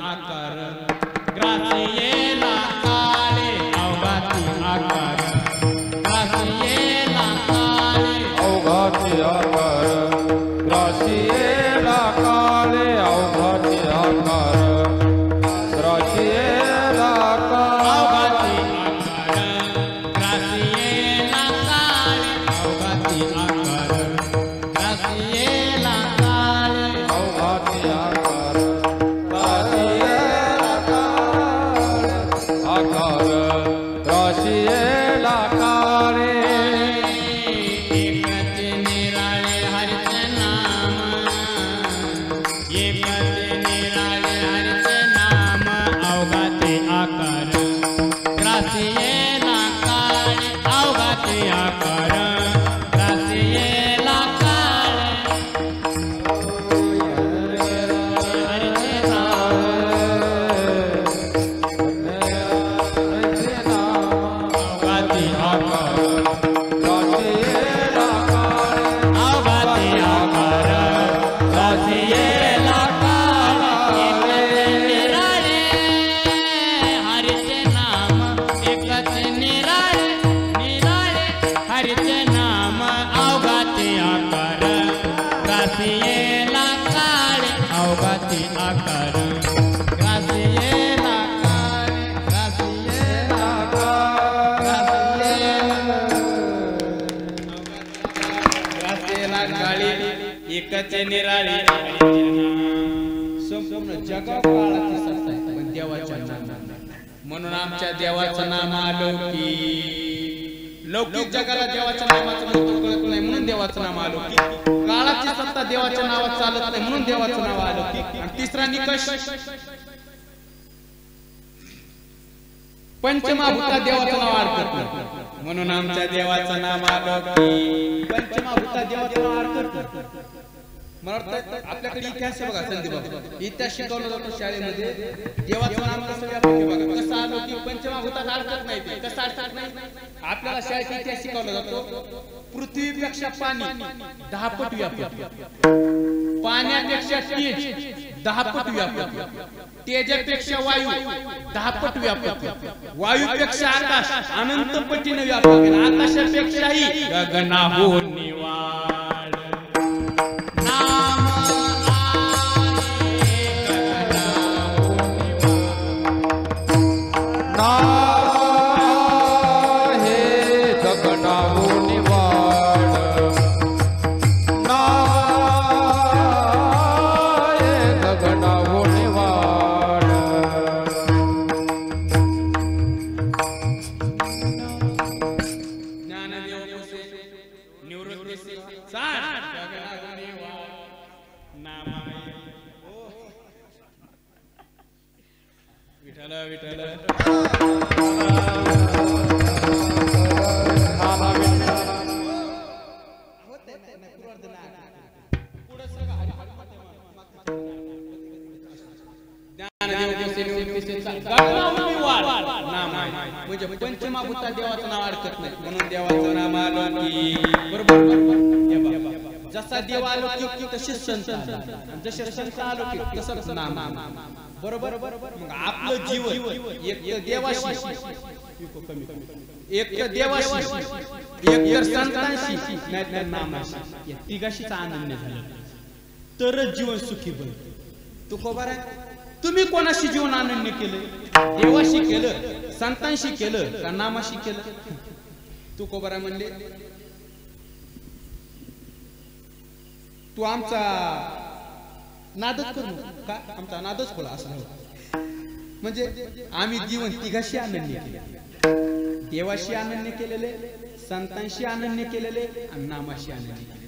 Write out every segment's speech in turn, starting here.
आकार ग्रासियेला काळे अवघाती आकार ग्रासियेला काळे अवघाती आकार ग्रासियेला काळे अवघाती आकार ग्रासियेला अवघाती आकार ग्रासियेला काळे अवघाती आकार ग्रासियेला काळे अवघाती आकार ग्रासियेला आकार ग्रासियेला काळे एकच निराळे हरिचे नाम एकच निराळे हरिचे नाम अवघाते आकार ग्रासियेला काळे अवघाते आकार ग्रासियेला काळे हरिचे नाम अवघाते आकार ग्रासियेला काळे अवघाते आकार ग्रासियेला काळे निराळे हरिचे नाम एकच निराळे निराळे हरिचे नाम अवघाते आकार ग्रासियेला काळे अवघाते आकार ग्रासियेला काळे ग्रासियेला ग्रासियेला काळे एकच निराळे संपूर्ण जगात काळाची सत्ता आहे पण देवाच्या नामात म्हणून आमच्या देवाचं नाम अलौकिक लौकिक जगाला देवाच्या नामाचं महत्त्व कळत नाही म्हणून देवाचं नाम अलौकिक काळाची सत्ता देवाच्या नावात चालत नाही म्हणून देवाचं नाव अलौकिक आणि तिसरा निकष पंचमहाभूता देवाचं नाव अडकत नाही म्हणून आमच्या देवाचं नाम अलौकिक पंचमहाभूता देवाचं नाव अडकत नाही मला वाटतं आपल्याकडे इतिहास आहे बघा संदीप बाबा इतिहास शिकवला जातो शाळेमध्ये देवाचं नाम कसं व्यापक बघा कसं अलौकिक पंचमहाभूतात अडकत नाही ते कसं अडकत नाही आपल्याला शाळेत इतिहास शिकवला जातो पृथ्वीपेक्षा पाणी 10 पट व्यापक पाण्यापेक्षा तेज 10 पट व्यापक तेजापेक्षा वायू 10 पट व्यापक वायूपेक्षा आकाश अनंत पटीने व्यापक आहे आकाशापेक्षाही गगनाहून निवाड नाम हे गगनाहून निवाड हे गगनाहून निवाड ज्ञानदेव पुसे निवृत्तीसे साठ गगनाहून निवाड नामाय विठ्ठल विठ्ठल म्हणजे पंचमहाभूता देवाचं नाव अडकत नाही म्हणून देवाचं नाम अलौकिक बरोबर जसा देव अलौकिक तसेच संत जसे संत अलौकिक तसंच नाम बरोबर मग आपलं जीवन एक देवाशी एक देवाशी एक संतांशी नाही नामाशी या तिघाशीचा आनंद झाला तरच जीवन सुखी बनतं तू खबर आहे तुम्ही कोणाशी जीवन आनंद केलं देवाशी केलं संतांशी केलं का नामाशी केलं तू खबर आहे म्हणले तू आमचा नादच करू का आमचा नादच खोला असं म्हणजे आम्ही जीवन तिघाशी आनंद केले देवाशी आनंद केलेले संतांशी आनंद केलेले आणि नामाशी आनंद केलेले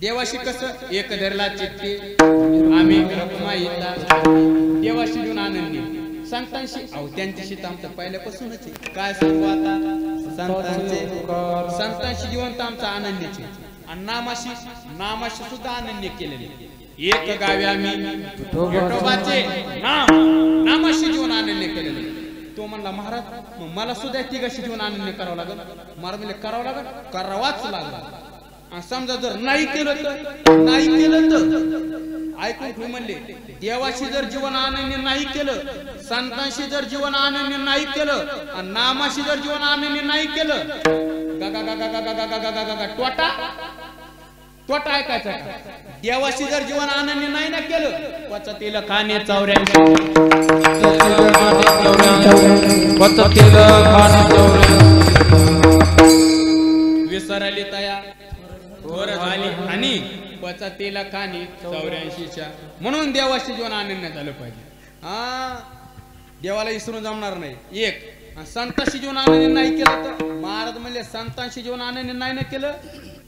देवाशी कसं एक धरला चित्ते आम्ही रखुमाईला देवाशी घेऊन आनंदी संतांशी अहो त्यांच्याशी तर आमचं पहिल्यापासूनच आहे काय सांगू आता संतांशी जीवन तर आमचा आनंदीचे आणि नामाशी सुद्धा आनंद केलेले एक गावी आम्ही विठोबाचे नामाशी जीवन आनंद केलेले तो म्हणला महाराज मग मला सुद्धा तिघाशी जीवन आनंद करावं लागेल महाराज म्हणजे करावं लागेल करावाच लागला समजा जर नाही केलं तर ऐकून तुम्ही म्हणले देवाशी जर जीवन अनन्य नाही केलं, संतांशी जर जीवन अनन्य नाही केलं आणि नामाशी जर जीवन अनन्य नाही केलं, तोटा तोटा ऐकायचा का? देवाशी जर जीवन अनन्य नाही ना केलं, पचतील खाणे 84 विसरली तया वर झाली आणि पचतील खाणे 84च्या. म्हणून देवाशी जीवन अनन्य झालं पाहिजे. देवाला विसरून जमणार नाही. एक संतांशी जीवन अनन्य नाही केलं तर महाराज म्हणले संतांशी जीवन अनन्य नाही ना केलं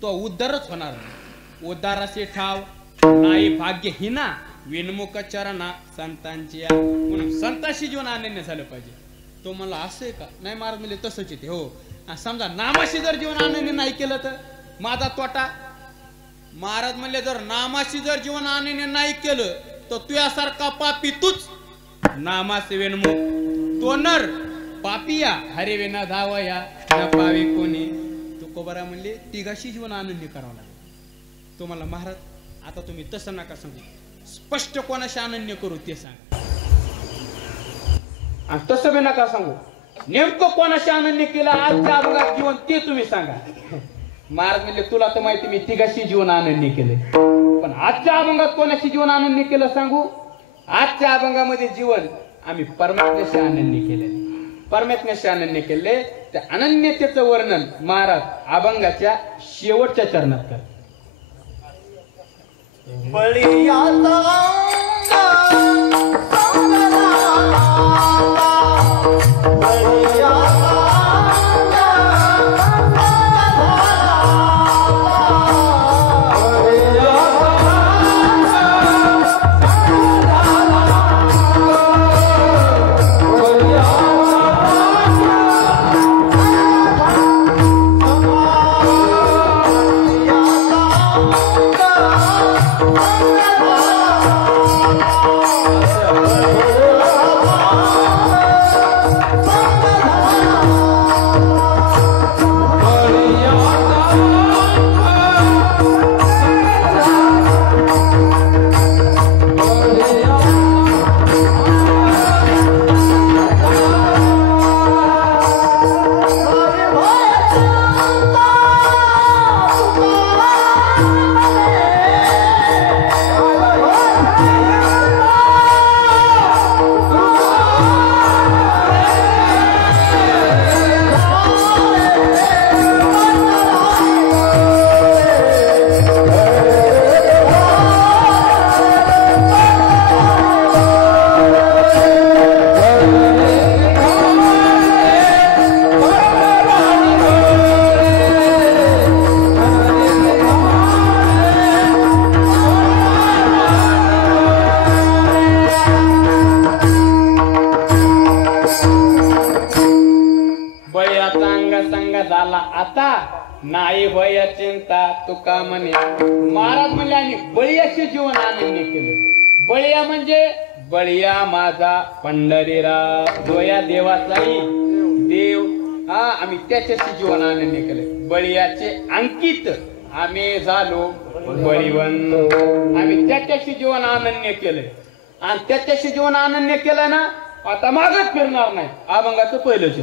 तो उद्धारच होणार नाही. उद्धाराचे ठाव नाही भाग्य हिना विनमुख चरणा संतांची. म्हणून संतांशी जीवन अनन्य झालं पाहिजे. तो मला असं आहे का? नाही महाराज म्हणले तसंच येते. हो समजा नामाशी जर जीवन अनन्य नाही केलं तर माझा तोटा. महाराज म्हणले जर नामाशी जर जीवन अनन्य नाही केलं तर तुझ्यासारखा पापी तूच. नामासे विनमुख तो नर पापिया हरे विना धावया न पावे कोणी. तुकोबारा म्हणले तिघाशी जीवन अनन्य करावं लागेल. तुम्हाला महाराज आता तुम्ही तसं नका सांगू, स्पष्ट कोणाशी अनन्य करू ते सांगा. आणि तसं बी नका सांगू, नेमकं कोणाशी अनन्य केलं आजच्या अभंगात जीवन ते तुम्ही सांगा. महाराज म्हणले तुला तर माहिती मी तिघाशी जीवन अनन्य केले, पण आजच्या अभंगात कोणाशी जीवन अनन्य केलं सांगू. आजच्या अभंगामध्ये जीवन आम्ही परमात्म्याशी अनन्य केले. परमात्म्याशी अनन्य केले. त्या अनन्यतेचं वर्णन महाराज अभंगाच्या शेवटच्या चरणात कर. नाही भय चिंता तुका म्हणे. महाराज म्हणले आणि बळीयाचे जीवन अनन्य केले. बळीया म्हणजे बळीया माझा पंढरीरा जोया देवाचाही देव. आम्ही त्याच्याशी जीवन अनन्य केले. बळीयाचे अंकित आम्ही झालो बळीवंत. आम्ही त्याच्याशी जीवन अनन्य केले आणि त्याच्याशी जीवन अनन्य केलं ना आता मागच फिरणार नाही. अभंगाचं पहिलंच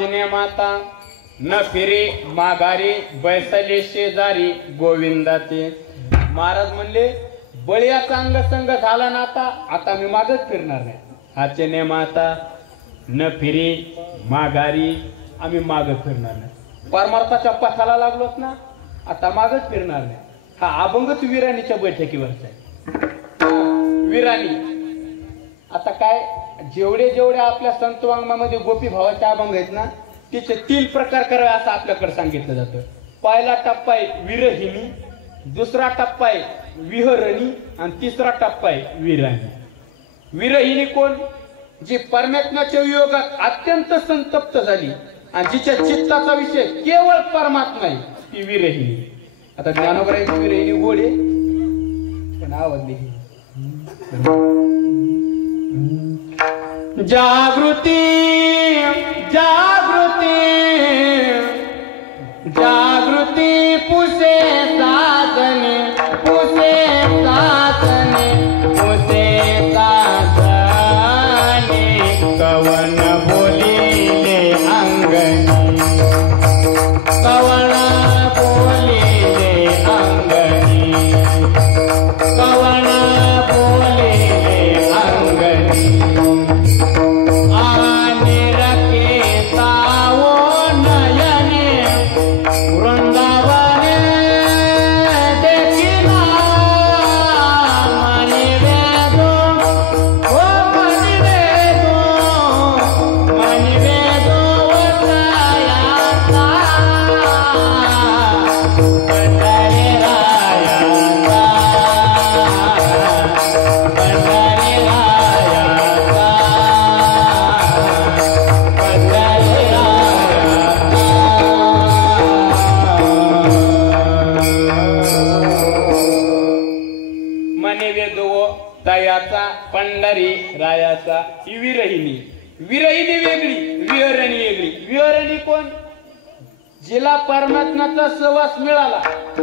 आचने माता न फिरे माघारी बैसले शेजारी गोविंदाचे. महाराज म्हणले बळीयाचा अंग संग झाला ना आता मी मागच फिरणार नाही. आचने माता न फिरे माघारी आम्ही माग फिरणार नाही. परमार्थाच्या पथाला लागलोत ना आता मागच फिरणार नाही. हा अभंगच विराणीच्या बैठकीवरचा आहे. विराणी आता काय जेवढे आपल्या संतवाङ्मयामध्ये गोपी भावाचे अभंग आहेत ना तिचे 3 प्रकार करावे असं आपल्याकडे सांगितलं जातं. पहिला टप्पा आहे विरहिणी, दुसरा टप्पा आहे विहरणी आणि तिसरा टप्पा आहे विराणी. विरहिणी कोण? जी परमात्म्याच्या वियोगात अत्यंत संतप्त झाली आणि जिच्या चित्ताचा विषय केवळ परमात्मा आहे ती विरहिणी. आता ज्ञानोबराची विरहिणी गोडे पण आवडली. जागृती जागृती जागृती पुसे साधने पुसे साधने पुसे साधने कवन बोलिले अंगणी कवन बोलिले अंगणी कवन बोलिले अंगणी पंढरी रायाचा ही विरहिणी. विरहिणी वेगळी विहरणी वेगळी. विहरणी कोण? जिला परमात्म्याचा सहवास मिळाला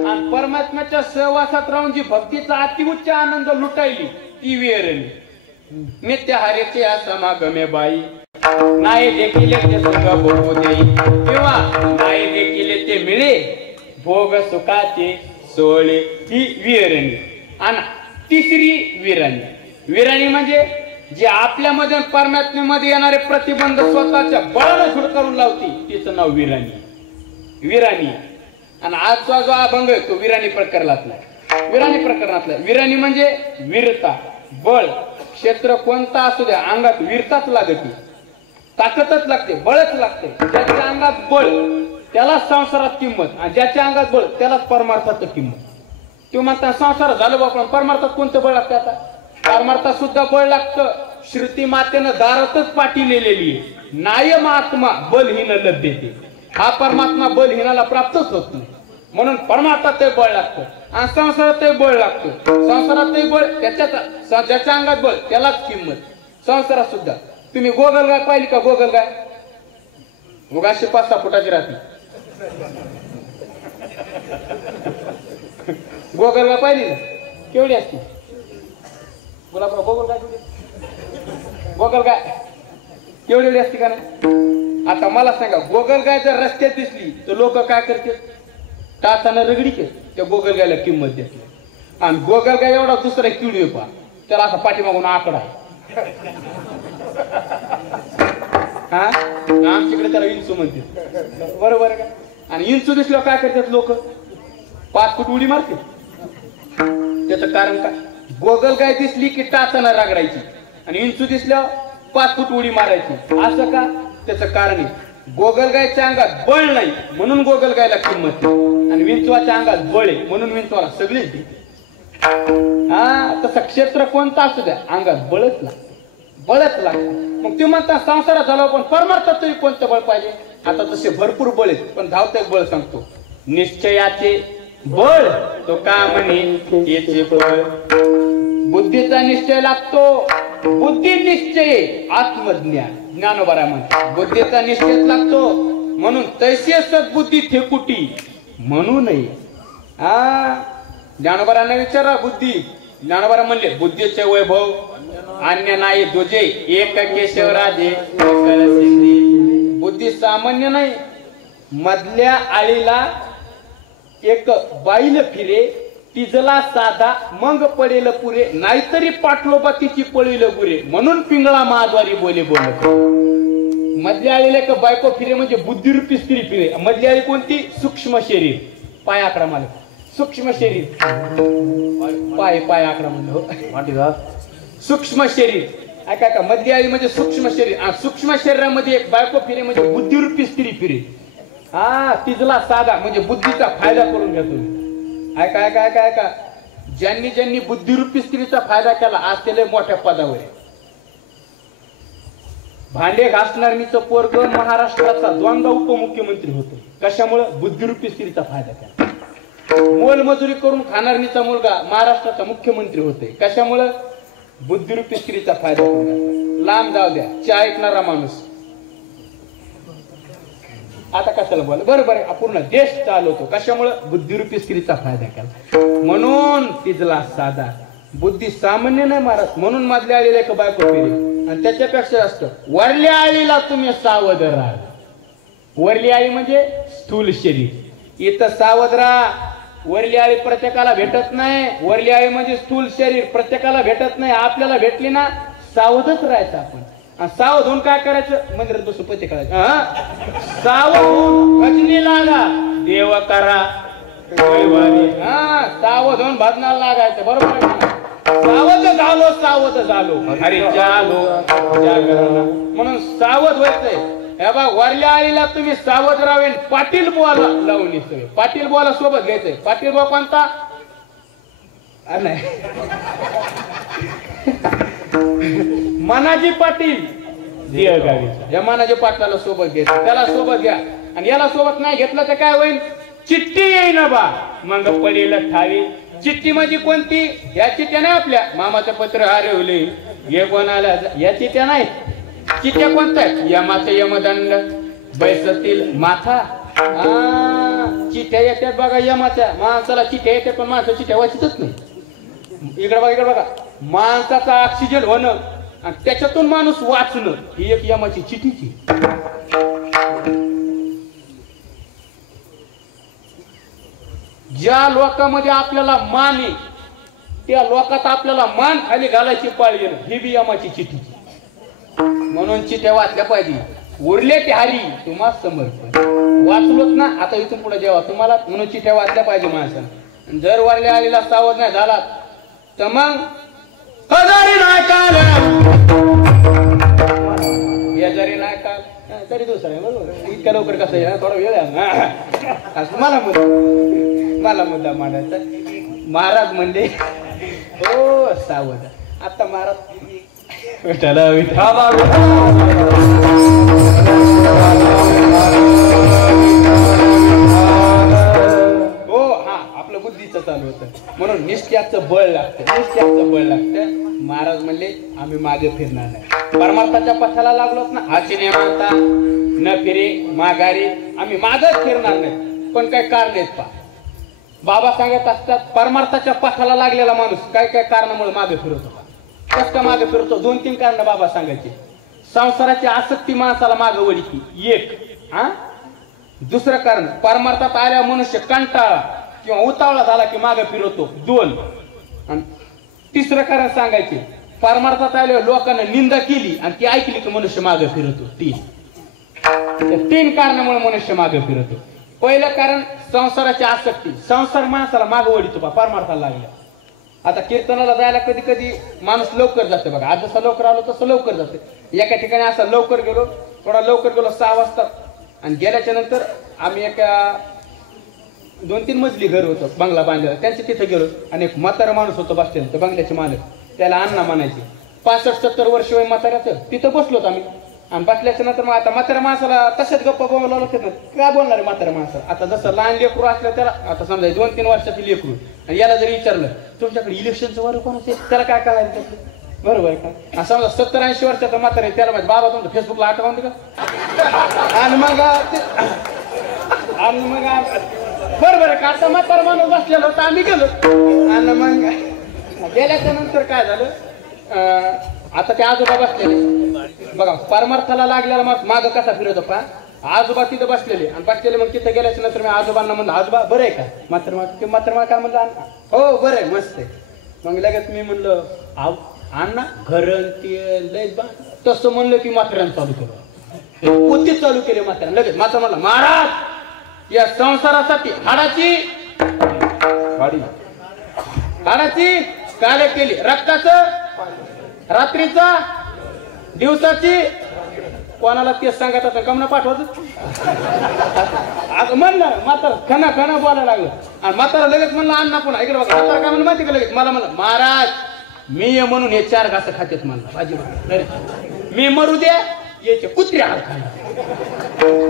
आणि परमात्म्याच्या सहवासात राहून जी भक्तीचा अतिउच्च आनंद लुटायली ती विहरणी. नित्य हरेचे या समागमे बाई नाही देखील ते सुख भोगू देई किंवा नाही देखील ते मिळे भोग सुखाचे सोहळे ही विहरणी. आणि तिसरी विराणी. विराणी म्हणजे जे आपल्यामध्ये परमात्म्यामध्ये येणारे प्रतिबंध स्वतःच्या बळाने झुडकारून लावती तिचं नाव विराणी. विराणी. आणि आजचा जो अभंग आहे तो विराणी प्रकरणातला. विराणी प्रकरणातला विराणी म्हणजे वीरता बळ. क्षेत्र कोणता असू द्या अंगात वीरताच लागते, ताकदच लागते, बळच लागते. ज्याच्या अंगात बळ त्याला संसारात किंमत आणि ज्याच्या अंगात बळ त्यालाच परमार्थात किंमत. तो म्हणता संसार झालं बापा परमार्थात कोणतं बळ लागतं? आता परमार्थात सुद्धा बळ लागतं. श्रुती मातेनं दारातच पाठी लिहिलेली आहे नायम आत्मा बलहीन लभ्यते. हा परमात्मा बलहीनाला प्राप्तच होत नाही म्हणून परमार्थात बळ लागतं आणि संसारात बळ लागतं. संसारात बळ त्याच्या ज्याच्या अंगात बळ त्यालाच किंमत. संसारात सुद्धा तुम्ही गोगलगाय पाहिली का? गोगलगाय उगाशी 5-6 फुटाची राहते. गोगलगाय पाहिली ना केवढी असते? गुलाबराव गोगलगाय गोगलगाय केवढी असते का नाही? आता मला सांगा गोगलगाय जर रस्त्यात दिसली तर लोक काय करते? टाचानं रगडी के त्या गोगलगायला किंमत देते. आणि गोगलगाय एवढा दुसरा किडी पा त्याला असा पाठीमागून आकडा आहे. हा आमच्याकडे त्याला इंचू म्हणते बरोबर का? आणि इंचू दिसल्यावर काय करतात लोक? 5 फूट उडी मारते. त्याचं कारण काय? गोगलगाय दिसली की टाचानं रगडायची आणि इंचू दिसल्यावर 5 फूट उडी मारायची. असं का? त्याचं कारण आहे गोगलगायच्या अंगात बळ नाही म्हणून गोगलगायला किंमत आणि विंचवाच्या अंगात बळ आहे म्हणून विंचवाला सगळीच देते. हा तसं क्षेत्र कोणता असू द्या अंगात बळच लागतं. मग ते म्हणता संसारात झाला पण परमार्थात तरी कोणतं बळ पाहिजे? आता तसे भरपूर बळ आहेत पण धावते बळ सांगतो. निश्चयाचे बळ तो का म्हणे याचे बळ. बुद्धीचा निश्चय लागतो. बुद्धी निश्चय आत्मज्ञान. ज्ञानोबा म्हणतो बुद्धीचा निश्चय लागतो म्हणून तैसे सद्बुद्धी ठेकुटी म्हणू नये. हा ज्ञानोबारांना विचारा बुद्धी. ज्ञानोबा म्हणले बुद्धीचे वैभव अन्य नाही तुझे एक केशव राजे. बुद्धी सामान्य नाही. मधल्या आळीला एक बाईल फिरे, तिजला साधा मग पडेल पुरे, नाहीतरी पाठलोबा तिची पळील गुरे, म्हणून पिंगळा महाद्वारी बोले बोलत. मधल्या आळीला एक बायको फिरे म्हणजे बुद्धिरूपी स्त्री फिरे. मधली आळी कोणती? सूक्ष्म शरीर. पाय आकडा मला सूक्ष्म शरीर, पाय आकडा म्हणलं सूक्ष्म शरीर. ऐका का, मधली आळी म्हणजे सूक्ष्म शरीर. सूक्ष्म शरीरामध्ये एक बायको फिरे म्हणजे बुद्धिरूपी स्त्री फिरे. तिजला साधा म्हणजे बुद्धीचा फायदा करून घ्या तुम्ही. ऐका ऐका ऐका ऐका, ज्यांनी बुद्धिरूपी स्त्रीचा फायदा केला आज त्याला मोठ्या पदावर आहे. भांडे घासणारीचं पोरग महाराष्ट्राचा द्वंद्व उपमुख्यमंत्री होतो. कशामुळे? बुद्धिरूपी स्त्रीचा फायदा केला. मोलमजुरी करून खाणारीचा मुलगा महाराष्ट्राचा मुख्यमंत्री होते. कशामुळे? बुद्धिरूपी स्त्रीचा फायदा करून. लांब जाऊ द्या, चहा ऐकणारा माणूस आता कशाला बोल, बरोबर आहे, पूर्ण देश चालवतो. कशामुळे? बुद्धिरूपी स्त्रीचा फायदा केला. म्हणून तिजला साधा, बुद्धी सामान्य नाही महाराज. म्हणून मधल्या आळीला एक बायको फिरे. आणि त्याच्यापेक्षा जास्त वरल्या आळीला तुम्ही सावध राहा. वरली आळी म्हणजे स्थूल शरीर. इथं सावध राहा. वरली आळी प्रत्येकाला भेटत नाही. वरली आळी म्हणजे स्थूल शरीर, प्रत्येकाला भेटत नाही. आपल्याला भेटली ना, सावधच राहायचं आपण. आणि सावध होऊन काय करायचं? मंदिरात बसून पत्ते करायचं. सावध होऊन भजनी लागा, देव करा. सावध होऊन भजनाला लागायचं. बरोबर आहे. सावध झालो अरे जालो जागरणा. म्हणून सावध व्हायचंय. हे बघ, वरल्या आळीला तुम्ही सावध राहावे. पाटील बुवाला लावून सवय. पाटील बुवाला सोबत घ्यायचंय. पाटील बुवा कोणता? नाही, मानाजी पाटील देळगावीचा. या मानाजी पाटलाला सोबत घ्यायचं. त्याला सोबत घ्या. आणि याला सोबत नाही घेतलं तर काय होईल? चिठ्ठी येईन बा, मग पडेल ठावी. चिठ्ठी म्हणजे कोणती? या चिठ्ठ्या नाही आपल्या मामाचं पत्र हरवले हे कोणाला, या चिठ्ठ्या नाही. चिठ्ठ्या कोणत्या? यमाचं यमदंड, बैसतील माथा. चिठ्ठ्या येतात बघा यमाच्या. माणसाला चिठ्ठ्या येतात पण माणसं चिठ्ठ्या वाचतच नाही. इकडे बघा, इकडे बघा. माणसाचा ऑक्सिजन होणं आणि त्याच्यातून माणूस वाचणं ही एक यमाची चिठ्ठीची. ज्या लोकांमध्ये आपल्याला मान आहे त्या लोकात आपल्याला मान खाली घालायची पाळी आहे, ही बी यमाची चिठ्ठीची. म्हणून चिठ्ठ्या वाचल्या पाहिजे. उरले ते हरी तुम्हा समर्पण. वाचलोच ना, आता इथून पुढे जेव्हा तुम्हाला, म्हणून चिठ्ठ्या वाचल्या पाहिजे माणसानं. जर वरल्या आलेला सावध नाही झाला तर मग हजारी नाही काल, या जरी नाही काल तरी दुसरं आहे. बरोबर, इतक्या लवकर कसं आहे, थोडा वेळ आहे. मला मुद्दा मांडायचा. महाराज म्हणले हो सावध. आता महाराज विठाला विठाला हो, हा आपलं बुद्धीचं चालू होतं. म्हणून निश्चयाचं बळ लागतं. निश्चयाचं बळ लागतं. महाराज म्हणले आम्ही मागे फिरणार नाही. परमार्थाच्या पथाला लागलोत ना, हाची नाही मानता न फिरे माघारी, आम्ही मागच फिरणार नाही. पण काय कारण आहेत पा. बाबा सांगत असतात परमार्थाच्या पथाला लागलेला माणूस काय काय कारणामुळे मागे फिरतो. कस का मागे फिरतो? 2-3 कारण बाबा सांगायचे. संसाराची आसक्ती माणसाला मागे वळती एक. दुसरं कारण परमार्थात आल्या मनुष्य कंटाळा किंवा उतावळा झाला की मागे फिरतो 2. आणि तिसरं कारण सांगायचे परमार्थात आल्या लोकांना निंदा केली आणि ती ऐकली की मनुष्य मागे फिरतो 3. 3 कारणामुळे मनुष्य मागे फिरतो. पहिलं कारण संसाराची आसक्ती. संसार माणसाला मागे वळीतो बा परमार्थाला लागल्या. आता कीर्तनाला जायला कधी कधी माणूस लवकर जाते बघा. आज जसं लवकर आलो तसं लवकर जाते. एका ठिकाणी असं लवकर गेलो, थोडा लवकर गेलो 6 वाजता. आणि गेल्याच्या नंतर आम्ही एका 2-3 मजली घर होतं, बंगला बांधलेला. त्यांच्या तिथे गेलो आणि एक म्हातारा माणूस होतो बसलेला, तर बंगल्याचे मालक. त्याला अण्णा म्हणायचे. 65-70 वर्ष वय म्हाताऱ्याचं. तिथं बसलोत आम्ही. आणि बसल्याच्या नंतर मग आता म्हाताऱ्या माणसाला तशाच गप्पा बोलावं लागतात ना. काय बोलणार आहे म्हाताऱ्या माणसाला? आता जसं लहान लेकरू असलं त्याला, आता समजा 2-3 वर्षाची लेकरू, आणि याला जरी विचारलं तुमच्याकडे इलेक्शनचं वारं कोणाचं आहे, त्याला काय कळायला त्यातलं? बरोबर आहे का? समजा 70-80 वर्षाचा म्हातारा त्याला माहिती बाबा तुमचं फेसबुकला अकाउंट का? आणि मग बरोबर आहे का? आता म्हातारा माणूस बसलेला होता, आम्ही गेलो. आणि मग गेल्याच्या नंतर काय झालं, आता ते आजोबा बसलेले बघा परमार्थाला लागलेला माग कसा फिरत होता आजोबा तिथं बसलेले आणि बसलेले मग तिथं गेल्याच्या नंतर मी आजोबांना म्हणलं आजोबा बरं आहे का मात्र काय म्हणलं हो बरं आहे मस्त आहे मग लगेच मी म्हणलं अण्णा घरण ते लय तसं म्हणलं की माथेरान चालू केलं पोतीच चालू केले माथेरान लगेच मात्र म्हणलं महाराज या संसारासाठी हाडाची काले केली रक्ताचं रात्रीचा दिवसाची कोणाला तेच सांगत असं कमना पाठवत म्हणलं म्हातारा खना खना बोलायला लागलं आणि म्हातारा लगेच म्हणलं अण्णा पुन्हा इकडे बघा म्हातारा काय म्हणलं माहिती का लगेच मला म्हणलं महाराज मी म्हणून हे 4 घास खातेच म्हणलं भाजी मी मरू द्या याचे कुत्रे हात खायला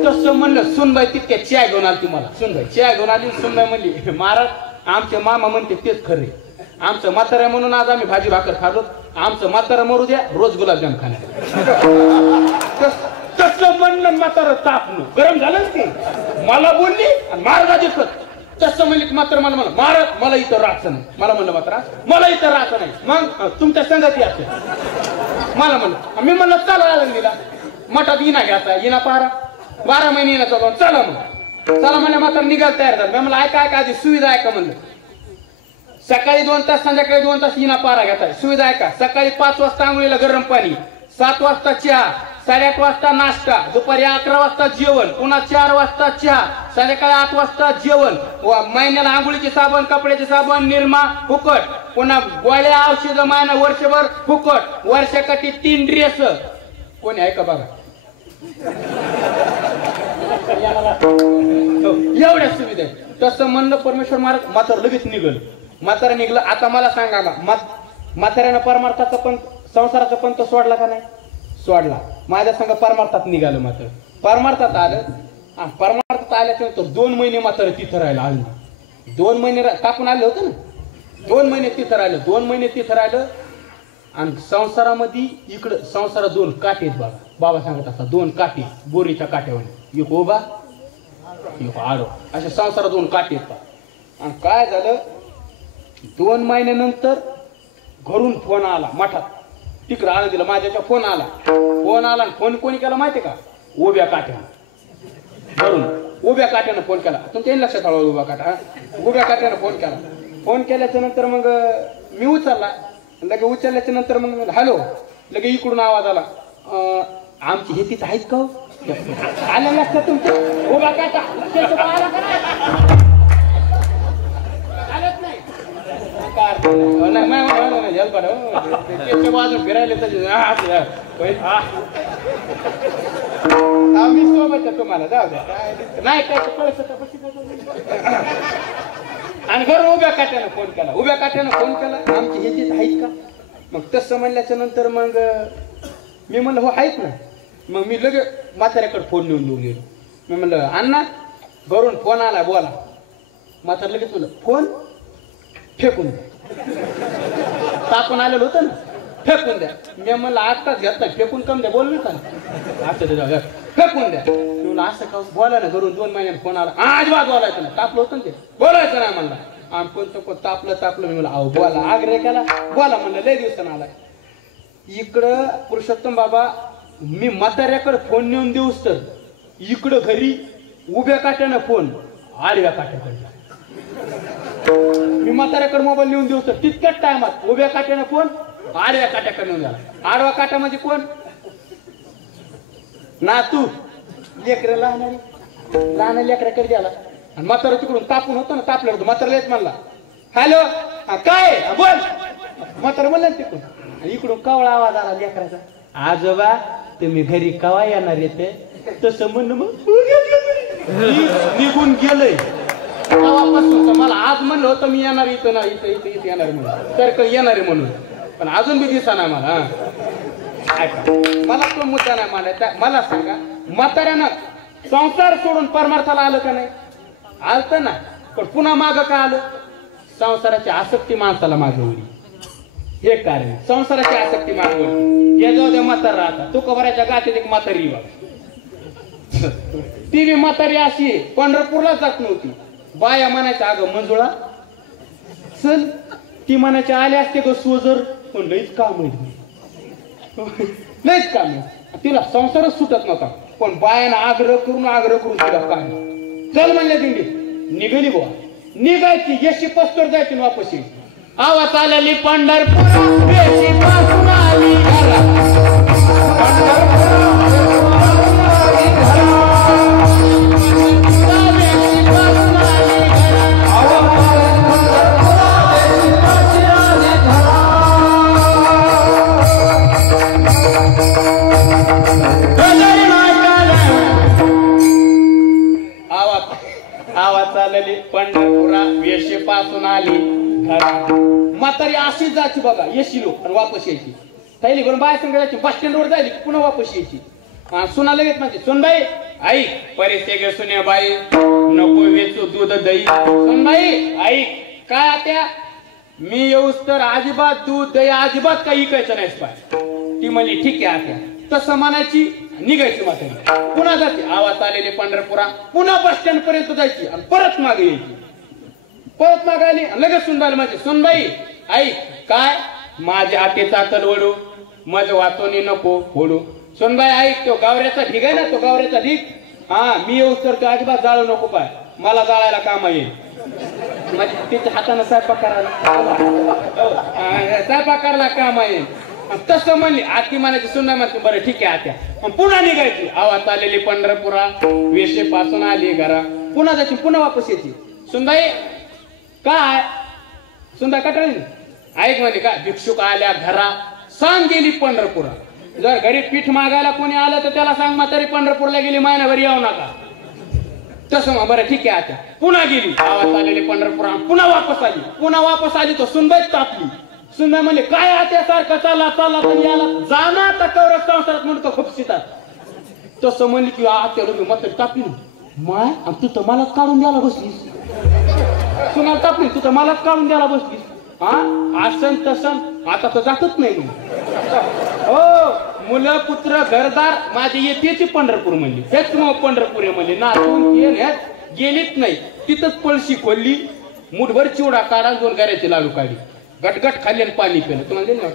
तसं म्हणलं सुनबाई तितक्या चहा घेऊन आली ती मला सुनबाई चहा घेऊन आली सुनबाई म्हणली महाराज आमचे मामा म्हणते तेच खरे आमचं म्हातारा म्हणून आज आम्ही भाजी भाकर खालो आमचं म्हातारा मरू द्या रोज गुलाबजाम खाण्या तसं म्हणलं म्हातारा तापलं गरम झालं ते मला बोलली आणि महाराज तसं म्हणले मात्र मला म्हणलं महाराज मला इथं राहायचं नाही मला म्हणलं मात्र मला इथं राहायचं नाही मग तुमच्या संगती असेल मला म्हणलं मी म्हणलं चला दिला मठात इना घ्यायचा इना पारा 12 महिने येण्याचा जाऊन चला मग चला म्हणलं मात्र निघायला तयार झालं म्हणलं ऐका आधी सुविधा आहे का म्हणलं सकाळी 2 तास संध्याकाळी 2 तास इना पारा घेताय सुविधा आहे का सकाळी 5 वाजता आंघोळीला गरम पाणी 7 वाजता चहा 8:30 वाजता नाश्ता दुपारी 11 वाजता जेवण पुन्हा 4 वाजता चहा संध्याकाळी 8 वाजता जेवण महिन्याला आंघोळीचे साबण कपड्याचे साबण निरमा फुकट पुन्हा गोळ्या औषध महिना वर्षभर फुकट वर्षाकाठी 3 ड्रेस कोणी आहे का बघा एवढ्या सुविधा तसं म्हणलं परमेश्वर महाराज म्हातारा लगेच निघलं म्हातारा निघलं आता मला सांगा म्हाताऱ्यानं परमार्थाचा पण संसाराचा पंथ सोडला का नाही सोडला माझ्या संग परमार्थात निघालं मात्र परमार्थात आलं परमार्थात आल्याच्यानंतर 2 महिने मात्र तिथं राहिलं आलं 2 महिने कापून आलं होतं ना 2 महिने तिथं राहिलं 2 महिने तिथं राहिलं आणि संसारामध्ये इकडं संसारात 2 काठे आहेत बाबा सांगत असतात 2 काठी बोरीच्या काठ्यावर एक उभा एक आडो अशा संसारात 2 काठी आहेत आणि काय झालं 2 महिन्यानंतर घरून फोन आला मठात तिकडं आनंदीला माझ्याच्या फोन आला आणि फोन कोणी केला माहितीये का उभ्या काठ्यानं घरून उभ्या काठ्यानं फोन केला तुमच्या लक्षात आलं उभ्या काठा उभ्या काठ्यानं फोन केल्याच्या नंतर मग मी उचलला लगे उचलल्याच्या नंतर मग हॅलो लगे इकडून आवाज आला आमची हे तिथं आहेत का आल्या लक्षात तुमच्या उभ्या काठा बाजू फिरायला आम्ही सोबत तुम्हाला जाऊ द्या नाही काय आणि घर उभ्या काट्यानं फोन केला आमची हे तिथं आहेत का मग तसं म्हणल्याच्या नंतर मग मी म्हणलं हो आहेत ना मग मी लगे म्हाताऱ्याकडे फोन नेऊन गेलो मी म्हणलं अण्णा घरून फोन आला बोला म्हातारा लगेच बोल फोन फेकून द्या तापून आलेलं होतं ना फेकून द्या मी म्हणलं आत्ताच घेतला फेकून कम द्या बोल का आता फेकून द्या म्हणलं असं का बोला ना घरून 2 महिन्यात फोन आला अजिबात बोलायचं ना तापलं होतं ना ते बोलायचं नाही म्हणला आम कोणतं तापलं मी म्हणलं अहो बोला आग्रह केला बोला म्हणलं लय दिवसानं आला इकडं पुरुषोत्तम बाबा मी म्हाताऱ्याकडे फोन नेऊन देऊस तर इकडं घरी उभ्या काट्यानं फोन आडव्या काट्याकडे मी म्हाताऱ्याकडे मोबाईल नेऊन देऊ तर तितक्याच टायमात उभ्या काट्यानं फोन आडव्या काट्याकडे नेऊन द्याला आडवा काट्या म्हणजे कोण ना तू लेकर लहान लेकराकडे द्याला आणि म्हातारा तिकडून तापून होतो ना तापलं होतं म्हातारा येत म्हणला हॅलो काय बोल म्हातारा म्हणलं तिकडून आणि इकडून कवळा आवाज आला लेकराचा आजोबा तुम्ही घरी कवा येणार येते तसं म्हणणं मग निघून गेलंय तेव्हापासून मला आज म्हणलं होतं मी येणार इथं ना इथं येणार म्हणून तर येणार आहे म्हणून पण अजून बी दिसा नाही मला मला तो मुद्दा नाही मांडायचा मला सांगा म्हाताऱ्यानं संसार सोडून परमार्थाला आलं का नाही आलतं ना पण पुन्हा मागं का आलं संसाराची आसक्ती माणसाला मागे होती हे कारण संसाराची आसक्ती मागे होती या जाऊ द्या म्हातारा राहता तुकोबराच्या गाठीत एक म्हातारी ती बी म्हातारी अशी पंढरपूरला जात नव्हती बाया म्हणायच्या अगं मंजुळा चल ती म्हणायची आले असते ग सोजर पण लईच काम आहे लईच काम आहे. तिला संसारच सुटत नव्हता पण बायानं आग्रह करून तिला काय चल म्हणल्या दिंडी निघाली बुवा निघायची यशी पस्तर जायची वापस यायची. आवाज आलेली पंढरपूर वेशी पासून आली घरा पंढरपुरा वेशी पासून आली म्हातारी अशीच जायची बघा येशी लोक आणि वापस यायची थैली करून बाय संग जायची बस स्टँड वर जायची पुन्हा वापस यायची. सुना लगेच म्हणजे सुनबाई आई परिस्थिती गे सुने बाई नको वेचू दूध दही सुनबाई आई काय आत्या मी येऊस तर अजिबात दूध दही अजिबात काही इकायचं नाही पाय. ती म्हणली ठीक आहे आत्या तसं म्हणायची निघायची म्हातारी पुन्हा जाते. आवाज आलेले पंढरपुरा पुन्हा बस स्टँड पर्यंत जायची आणि परत मागे यायची. परत मागे आली लगेच सुनबाई माझी सुनबाई आई काय माझ्या हातीचा कलवडू माझं वाचवणी नको फोडू. सुनबाई आई तो गावऱ्याचा ढीग आहे ना तो गावऱ्याचा ढीग हा मी येऊस तर अजिबात जाळू नको पाय मला जाळायला काम येईल. म्हणजे तिच्या हाताने स्वयंपाक करायला काम येईल. तसं म्हणली आती म्हणायची सुनबाई म्हणते बरं ठीक आहे आत्या पुन्हा निघायची. आवाज आलेली पंढरपुरा वेशे पासून आली घरा पुन्हा जायची पुन्हा वापस यायची. सुनबाई काय सुनबाई कटाळी ऐक म्हणे का भिक्षुक आल्या घरा सांग गेली पंढरपुरा. जर घरी पीठ मागायला कोणी आलं तर त्याला सांग म्हातारी पंढरपूरला गेली महिनाभर येऊ नका. तसं मग बरं ठीक आहे आता पुन्हा गेली. आवाज आलेली पंढरपुरा पुन्हा वापस आली तो सुनबाई तापली. सुनबाई म्हणले काय आता सारखं चालला तर याला जाणार तर कौरव संसारात म्हणतो खुपसितात. तसं म्हणली की आत्या लोक म्हातारी तापली माय तू तर मलाच काढून द्यायला बसलीस सुनाला तापली तू तर मलाच काढून द्यायला बसलीस हा असं तसं आता तर जातच नाही हो मुलं पुत्र घरदार माझी येतेची पंढरपूर म्हणली हेच मग पंढरपूर म्हणले नातून गेलीच नाही तिथंच पळशी खोलली मुठभर चिवडा काढा 2 गाऱ्याचे लाडू काढली गटगट खाल्ली आणि पाणी पिलं तुम्हाला दिलं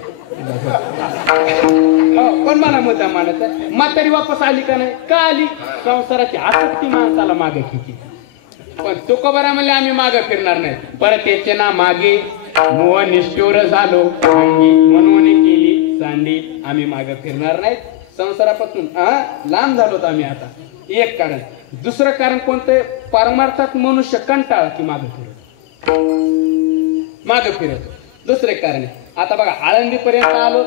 पण मला मुद्दा मानायचा म्हातारी वापस आली का नाही का आली संसाराची आसक्ती माणसाला मागे खिची पण तुकोबारा म्हणले आम्ही मागे फिरणार नाही परत याचे ना मागे मोह निष्ठुर झालो म्हणून केली चांदी आम्ही मागे फिरणार नाही संसारापासून लांब झालो आम्ही आता एक कारण दुसरं कारण कोणतं परमार्थात मनुष्य कंटाळा की मागे फिरत दुसरे कारण आता बघा आळंदी पर्यंत आलो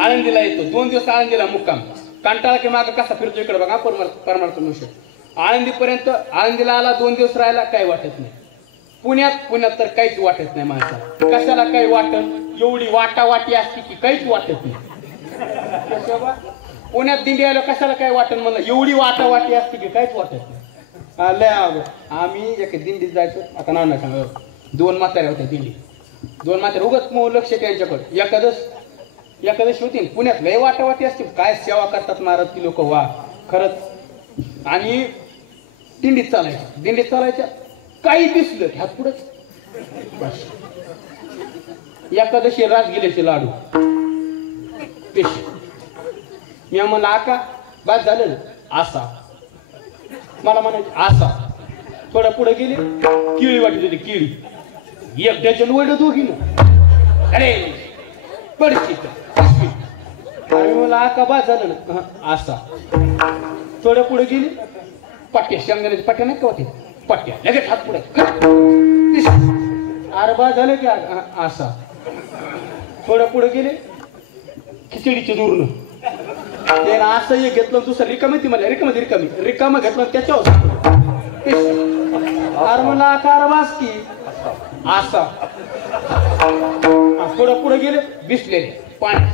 आळंदीला येतो 2 दिवस आळंदीला मुक्काम कंटाळा की मागे कसा फिरतो इकडे बघा परमार्थ मनुष्य आळंदी पर्यंत आळंदीला आला 2 दिवस राहायला काही वाटत नाही पुण्यात तर काहीच वाटत नाही माणसाला कशाला काही वाटत एवढी वाटावाटी असते की काहीच वाटत नाही पुण्यात दिंडी आलो कशाला काही वाटत म्हणलं एवढी वाटावाटी असते की काहीच वाटत नाही लय आम्ही एक दिंडीत जायचो आता नाव नाही सांगा 2 म्हाताऱ्या होत्या दिंडी 2 म्हाताऱ्या उगत लक्ष त्यांच्याकडे एकादशी होती पुण्यात लय वाटावाटी असते काय सेवा करतात महाराज की लोक वा खरंच आणि दिंडीत चालायच्या काही दिसलं ह्यात पुढंच एकादशी राजगिऱ्याचे लाडू मी म्हणलं आका बाद झालं असा मला म्हणायचं असा थोडं पुढे गेली केळी वाटत होती केळी 1 डझन वड दोघी ना अरे पडची मला आका बाद झालं ना असा थोडं पुढे गेली पट्ट्या शेंगदाण्याच्या पट्ट्या नाही का होते पट्ट्या लगेच हात पुढे अरे बा झालं की असा थोडं पुढे गेले खिचडीचे दूरनं ते असं एक घेतलं दुसरं रिकामी ती मला रिकाम घेतलं त्याच्यावर अरे मला आकार वास की असा थोडं पुढे गेले बिसलेले पाणी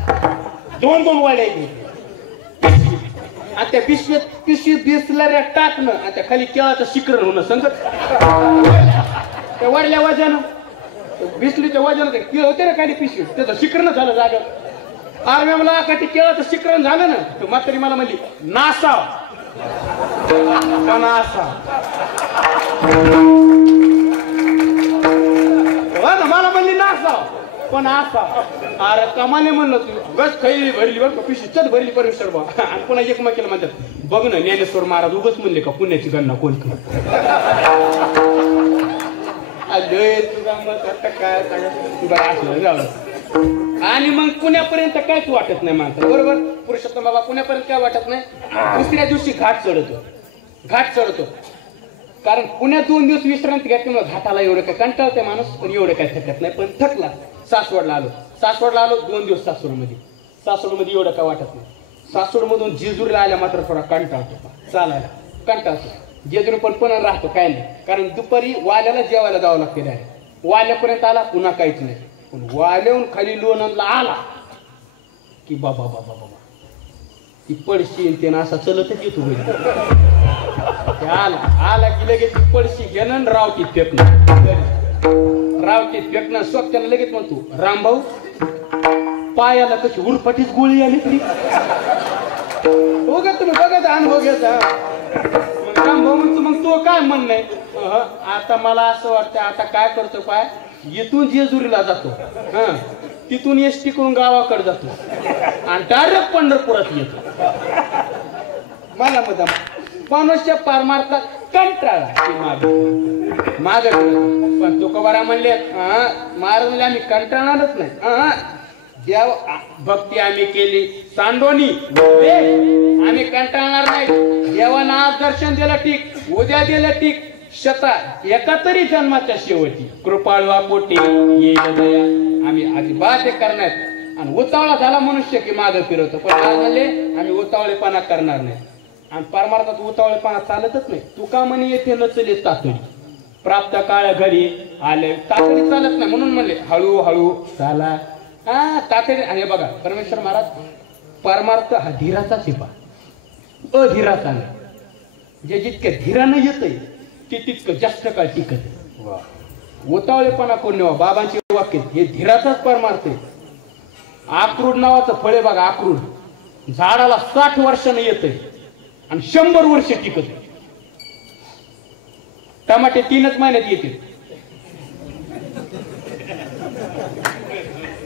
2 वाड्या आणि त्या पिशवीत दिसणाऱ्या टाकणं आणि त्या खाली केळाचं शिकरण होणं संकट त्या वाढल्या वजन बिसलीच्या वजन केळ होते ना खाली पिशवीत त्याचं शिकरण झालं जागा आर्मी मला का ते केळाचं शिकरण झालं ना तर म्हातारी मला म्हणली नासाव मला म्हणली नासाव पण असा अरे कमाने म्हणलं तू उगाच खैली भरली बघ पिशी चट भरली परमेश्वर बा आणि पुन्हा एकमेकीला म्हणतात बघ ना ज्ञानेश्वर महाराज उगाच म्हणले का पुण्याची गणना कोण तुझा मत आता काय तुला असलं जाऊ आणि मग पुण्यापर्यंत काहीच वाटत नाही माणसं बरोबर पुरुषोत्तम बाबा पुण्यापर्यंत काय वाटत नाही दुसऱ्या दिवशी घाट चढतो कारण पुण्यात 2 दिवस विश्रांती घेतली मग घाटाला एवढं काय कंटाळते माणूस पण एवढं काय थकत नाही पण थकला सासवडला आलो 2 दिवस सासवडमध्ये एवढं काय वाटत नाही सासवडमधून जेजुरीला आल्या मात्र थोडा कंटाळतो चालायला कंटाळतो जेजुरी पण पुन्हा राहतो काय नाही कारण दुपारी वाल्याला जेवायला जावं लागते वाल्यापर्यंत आला पुन्हा काहीच नाही पण वाल्याहून खाली लोणंदला आला की बाबा बाबा बाबा ती पडशी ते ना असा चलतच येतो आला की लगेच ती पडशी घेणं रावटीत फेकणं स्वतःला लगेच म्हणतो रामभाऊ पायाला कशी उरपाटीच गोळी आली तरी हो का तुम्ही बघायचा अनुभव घ्यायचा रामभाऊ म्हणतो मग तो काय म्हणणं आहे आता मला असं वाटतं आता काय करतो पाय इथून जेजुरीला जातो तिथून एसटी करून गावाकडे जातो आणि डायरेक्ट पंढरपुरात येतो मला मग माणूसच्या पार मारतात कंटाळा माग पण तुकोबारा म्हणले महाराज म्हणले आम्ही कंटाळणारच नाही देव भक्ती आम्ही केली सांडोनी आम्ही कंटाळणार नाही देवानं आज दर्शन दिलं ठीक उद्या दिलं ठीक शता एका तरी जन्माच्या शेवटी कृपाळवा पोटी येईल दया आम्ही अजिबात हे करण्यात आणि उतावळा झाला मनुष्य की मागे फिरवतो पण काय झाले आम्ही उतावळेपणा करणार नाही आणि परमार्थात उतावळेपणा चालतच नाही तुका म्हणे येथे नचले तातडी प्राप्त काळ घरी आले तातडी चालत नाही म्हणून म्हणले हळूहळू चाला तातडी आणि बघा परमेश्वर महाराज परमार्थ हा धीराचा शिपा अधीराचा नाही जे जितक्या धीरानं येतंय ते तितकं जास्त काळ टिकत उतावळेपणा कोण नेवा बाबांचे वाक्य हे धीराचाच परमार्थ आहे आक्रोड नावाचं फळे बघा आक्रोड झाडाला 60 वर्षानं येतंय आणि 100 वर्ष टिकत टमाटे 3च महिन्यात येते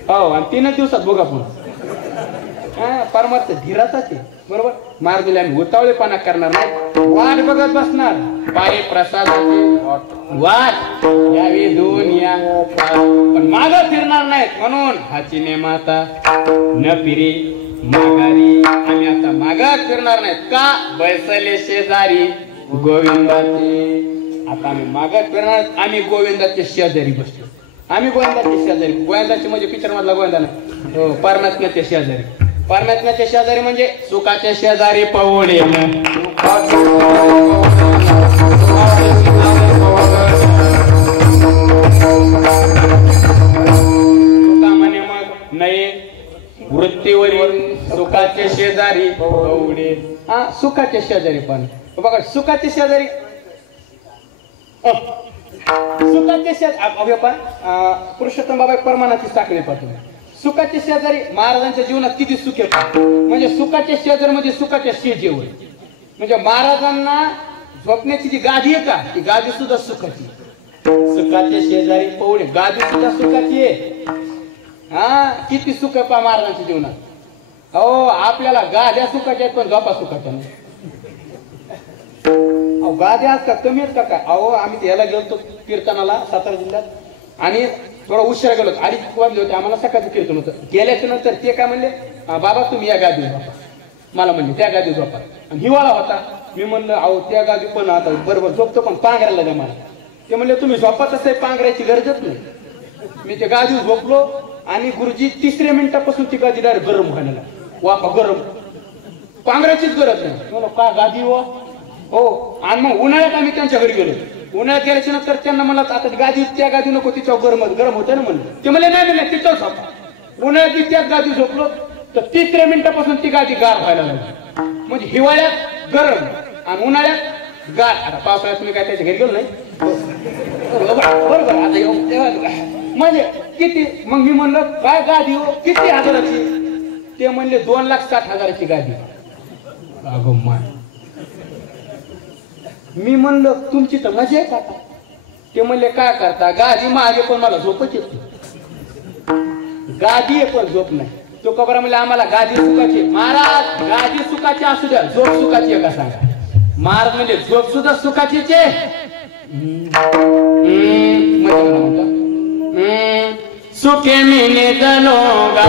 हो आणि 3च दिवसात बघा पुन्हा परमार्थ धीराचाच आहे बरोबर मार्ग दिले आम्ही उतावळेपणा करणार नाही वाट बघत बसणार पायी प्रसादाची वाट यावी दोन या पण माग फिरणार नाहीत म्हणून हाचीने माता न फिरे माघारी आम्ही आता मागात फिरणार नाहीत का बैसले शेजारी गोविंदाचे आता आम्ही मागात फिरणार आम्ही गोविंदाचे शेजारी बसतो आम्ही गोविंदाचे शेजारी गोविंदाचे म्हणजे पिक्चर मधला गोविंदा नाही हो परमात्म्याचे शेजारी परमात्म्याच्या शेजारी म्हणजे सुखाच्या शेजारी पवळे सुखा म्हणे मग नाही वृत्तीवरील सुखाचे शेजारी पवळे सुखाच्या शेजारी पण बघा सुखाच्या शेजारी सुखाच्या शेजारी पुरुषोत्तम बाबा परमानाची साखळी पाहतो सुखाच्या शेजारी महाराजांच्या जीवनात किती सुख आहे म्हणजे सुखाच्या शेजारीमध्ये सुखाच्या शेजेवर म्हणजे महाराजांना झोपण्याची जी गादी आहे का ती गादी सुद्धा सुखाची सुखाच्या शेजारी पवळे गादी सुद्धा सुखाची आहे किती सुख आहे पहा महाराजांच्या जीवनात अहो आपल्याला गाद्या सुखाच्या आहेत पण झोपा सुखाच्या नाही अहो गाद्या का कमी आहेत का काय अहो आम्ही याला गेलो कीर्तनाला सातारा जिल्ह्यात आणि थोडा उशिरा गेलो 2:30 वाजले होते आम्हाला सकाळचं कीर्तन होतं गेल्याच्या नंतर ते काय म्हणले बाबा तुम्ही या गादी झोपा मला म्हणले त्या गादी झोपा आणि हिवाळा होता मी म्हणलं अहो त्या गादी पण आता बरोबर झोपतो पण पांघरायला द्या मला ते म्हणले तुम्ही झोपा तसं पांघरायची गरजच नाही मी त्या गादी झोपलो आणि गुरुजी 3ऱ्या मिनिटापासून ती गादी डायरेक्ट गरम व्हायला वापा गरम पांघरायचीच गरज नाही म्हणलं का गादी हो आणि मग उन्हाळ्यात आम्ही त्यांच्या घरी गेलो उन्हाळ्यात गेल्याच्या नंतर त्यांना मला आता गादी त्या गादी नको तिच्यावर गरम होतं ना म्हणलं ते म्हणले नाही तिथं झोपा उन्हाळ्यात त्याच गादी झोपलो तर 3ऱ्या मिनिटापासून ती गादी गार व्हायला लागली म्हणजे हिवाळ्यात गरम आणि उन्हाळ्यात गार आता पावसाळ्यात तुम्ही काय त्याच्या घरी गेलो नाही बरोबर आता म्हणजे किती मग मी म्हणलं काय गादी हो किती हजाराची ते म्हणले 2,60,000ची गादी अगं माय मी म्हणलं तुमची तर मजा आहे का ते म्हणले काय करता गादी मागे पण मला झोपच येत गादी आहे पण झोप नाही. तुकोबरा म्हणजे आम्हाला गादी सुखाची. महाराज गादी सुखाची असू द्या, झोप सुखाची आहे का सांगा. महाराज म्हणजे झोप सुद्धा सुखाचीच आहे. सुखे मिने जलोगा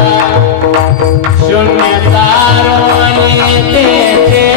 शून्य तारोनी तेथे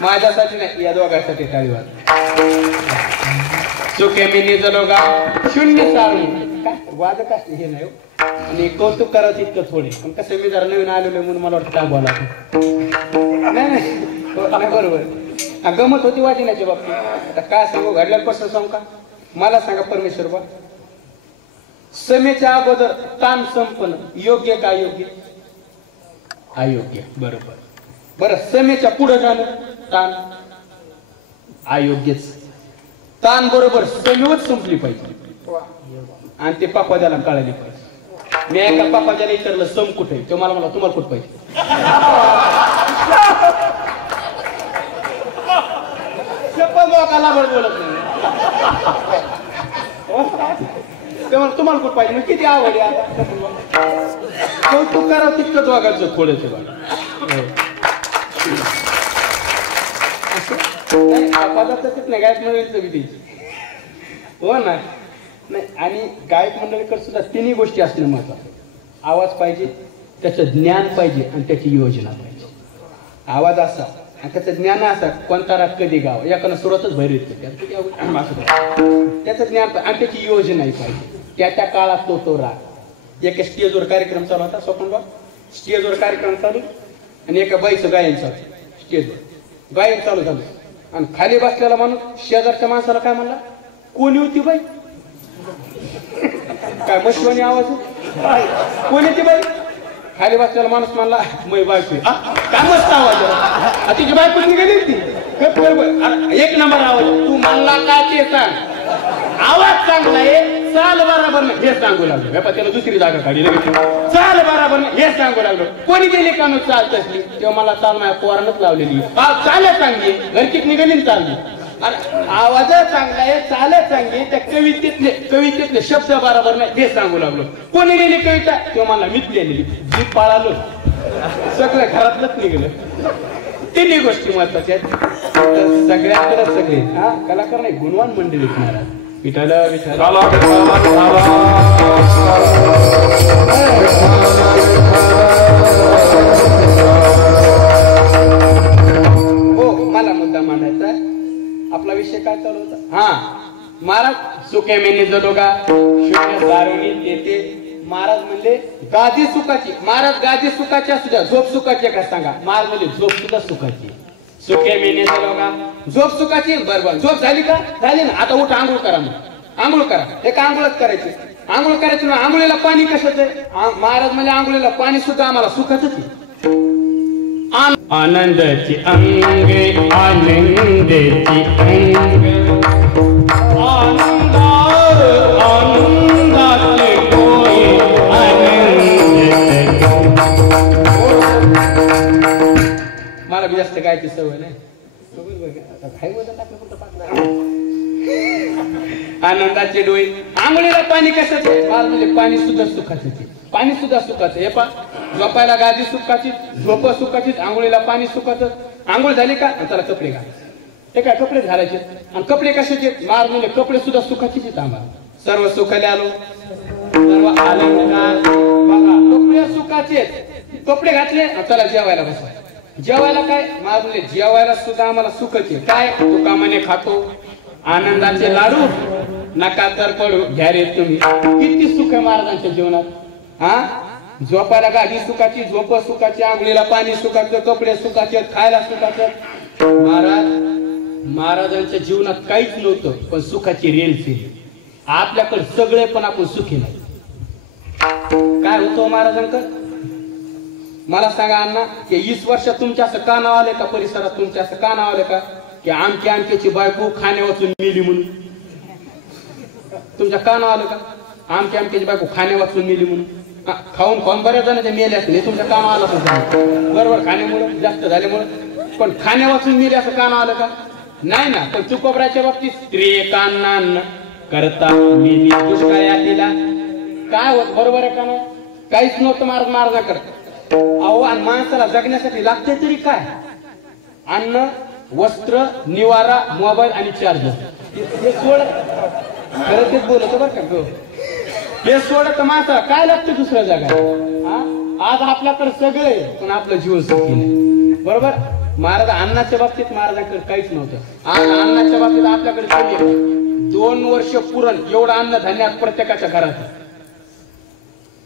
माझ्यासाठी नाही, या दोघांसाठी टाळीवाद. सुखे मी निजलोगा शून्य सारणी काय वाद काय हे नाही. आणि कौतुक करायचं इतकं थोडे, पण कसं मी जरा नवीन आलेलो म्हणून मला वाटतं काय बोला. नाही बरोबर गमत होती वाटिण्याच्या बाबतीत. आता काय सांगू घडल्यापासून सांगू का. मला सांगा परमेश्वर बा, समेच्या अगोदर ताण संपन्न योग्य का अयोग्य. अयोग्य बरोबर. बरं समेच्या पुढे जाणं ताण अयोग्यच. ताण बरोबर समेवच संपली पाहिजे आणि ते पापाजाला कळाली पाहिजे. मी एका पापाजाला विचारलं सम कुठे, तो मला म्हणला तुम्हाला कुठं पाहिजे. लोकाला बळ बोलत नाही. तुम्हाला कुठं पाहिजे किती आवड आहे. कौतुक करावं तितकंच वागायचं थोडंच. नाही गायक मंडळीचं विधी हो ना. नाही आणि गायक मंडळीकडे सुद्धा तिन्ही गोष्टी असणं महत्वाचं. आवाज पाहिजे, त्याचं ज्ञान पाहिजे आणि त्याची योजना पाहिजे. आवाज असा आणि त्याचं ज्ञान असा कोणता राग कधी गाव एकानं सुरुवातच भैर येते त्याचं ज्ञान आणि त्याची योजनाही पाहिजे. त्या काळात तो राग. एका स्टेजवर कार्यक्रम चालू होता स्वप्नबा. स्टेजवर कार्यक्रम चालू आणि एका बाईचं गायन चालू. स्टेजवर गायन चालू झालं आणि खाली बसलेला माणूस शेजारच्या माणसाला काय म्हणला, कोणी होती बाई. काय मशिवानी आवाज कोणी ती बाई. खाली बसलेला माणूस म्हणला मै बायको. काय मस्त आवाज तिची बायको निघाली ती बरोबर. एक नंबर आवाज. तू म्हणला काय ते सांग. आवाज चांगला आहे, चाल बराबर नाही हे सांगू लागलो. त्याला दुसरी जागा काढली. चाल बराबर नाही हे सांगू लागलो. कोणी दिली का नु चाल तसली. तेव्हा मला चाल माझ्या पोरानच लावलेली. चाल चांगली घरचीच निघाली चालली. आवाज चांगला आहे, चाल चांगली. त्या कवितेतले शब्द बराबर नाही हे सांगू लागलो. कोणी लिहिली कविता तेव्हा मला मीच लिहिलेली. जीप पाळालो सगळं घरातलंच निघालं. तिन्ही गोष्टी महत्वाच्या आहेत. सगळ्यांकडे सगळे कलाकार नाही गुणवान मंडळी महाराज. विठाल विठाल हो मला मुद्दा मांडायचा आपला विषय काय चालू होता हा महाराज सुके मेने जडोगा शून्य दारुणी येते महाराज म्हणले गादी सुखाची महाराज गादी सुखाची असू द्या झोप सुखाची का सांगा महाराज म्हणजे झोप सुद्धा सुखाची सुके मेने जडोगा झोप सुखाची बरोबर झोप झाली का झाली ना आता उठ आंघोळ करा मग आंघोळ करा एक आंघोळच करायची आंघोळ करायची ना आंघोळीला पाणी कशाचं आहे महाराज म्हणजे आंघोळीला पाणी सुद्धा आम्हाला सुखाचंच आहे आनंदाची अंगे आनंदाची अंगे आनंदार आनंदाचे कोई आनंद मला बी जास्त गायची सवय नाही आनंदाचे डोळे आंघोळीला पाणी कशाचे म्हणजे पाणी सुद्धा सुखाचे पाणी सुद्धा सुखाचं हे पा झोपायला गादी सुखाची झोप सुखाची आंघोळीला पाणी सुखाचं आंघोळ झाली का त्याला कपडे घाल ते काय कपडे घालायचे आणि कपडे कशाचे मार म्हणजे कपडे सुद्धा सुखाचीच आहेत आम्हाला सर्व सुखाले आलो सर्व आनंद बघा कपडे सुखाचे कपडे घातले त्याला जेवायला बसवाय जेवायला काय मार म्हणजे जेवायला सुद्धा आम्हाला सुखाचे काय दुकामाने खातो आनंदाचे लाडू नका तर पडू घ्या रे तुम्ही किती सुख आहे महाराजांच्या जीवनात हा झोपायला गादी सुखाची झोप सुखाची आंघोळीला पाणी सुखाचं कपडे सुखाचे खायला सुखाचं महाराजांच्या जीवनात काहीच नव्हतं पण सुखाची रेलची आपल्याकडे सगळे पण आपण सुखी नाही काय होतं महाराजांकडे मला सांगा अण्णा की 20 वर्षात तुमच्या असं का नाव आले का परिसरात तुमच्या असं का नाव आले का की आमची आमच्याची बायको खाण्या वाचून मेली म्हणून तुमच्या का नाव आलं का आमची आमच्याची बायको खाण्या वाचून मेली म्हणून खाऊन खाऊन बऱ्याच जणांच्या मेले असले तुमच्या का नाव आलं बरोबर खाण्यामुळे जास्त झाल्यामुळे पण खाण्या वाचून मेले असं का नाव आलं का नाही ना पण तुकोबराच्या बाबतीत स्त्री कान्नान करता मेली दुष्काळी आलेला काय होत बरोबर आहे का नाही काहीच नव्हतं मारणार करत अहो आणि माणसाला जगण्यासाठी लागते तरी काय अन्न वस्त्र निवारा मोबाईल आणि चार्जर हे सोड खरं तेच बोलतो बरं का हे सोडत माणसाला काय लागतं दुसऱ्या जागा आज आपल्याकडे सगळे पण आपलं जीवन सुखी नाही बरोबर महाराज अन्नाच्या बाबतीत महाराजांकडे काहीच नव्हतं आज अन्नाच्या बाबतीत आपल्याकडे कमी 2 वर्ष पुरण एवढं अन्न धान्य प्रत्येकाच्या घरात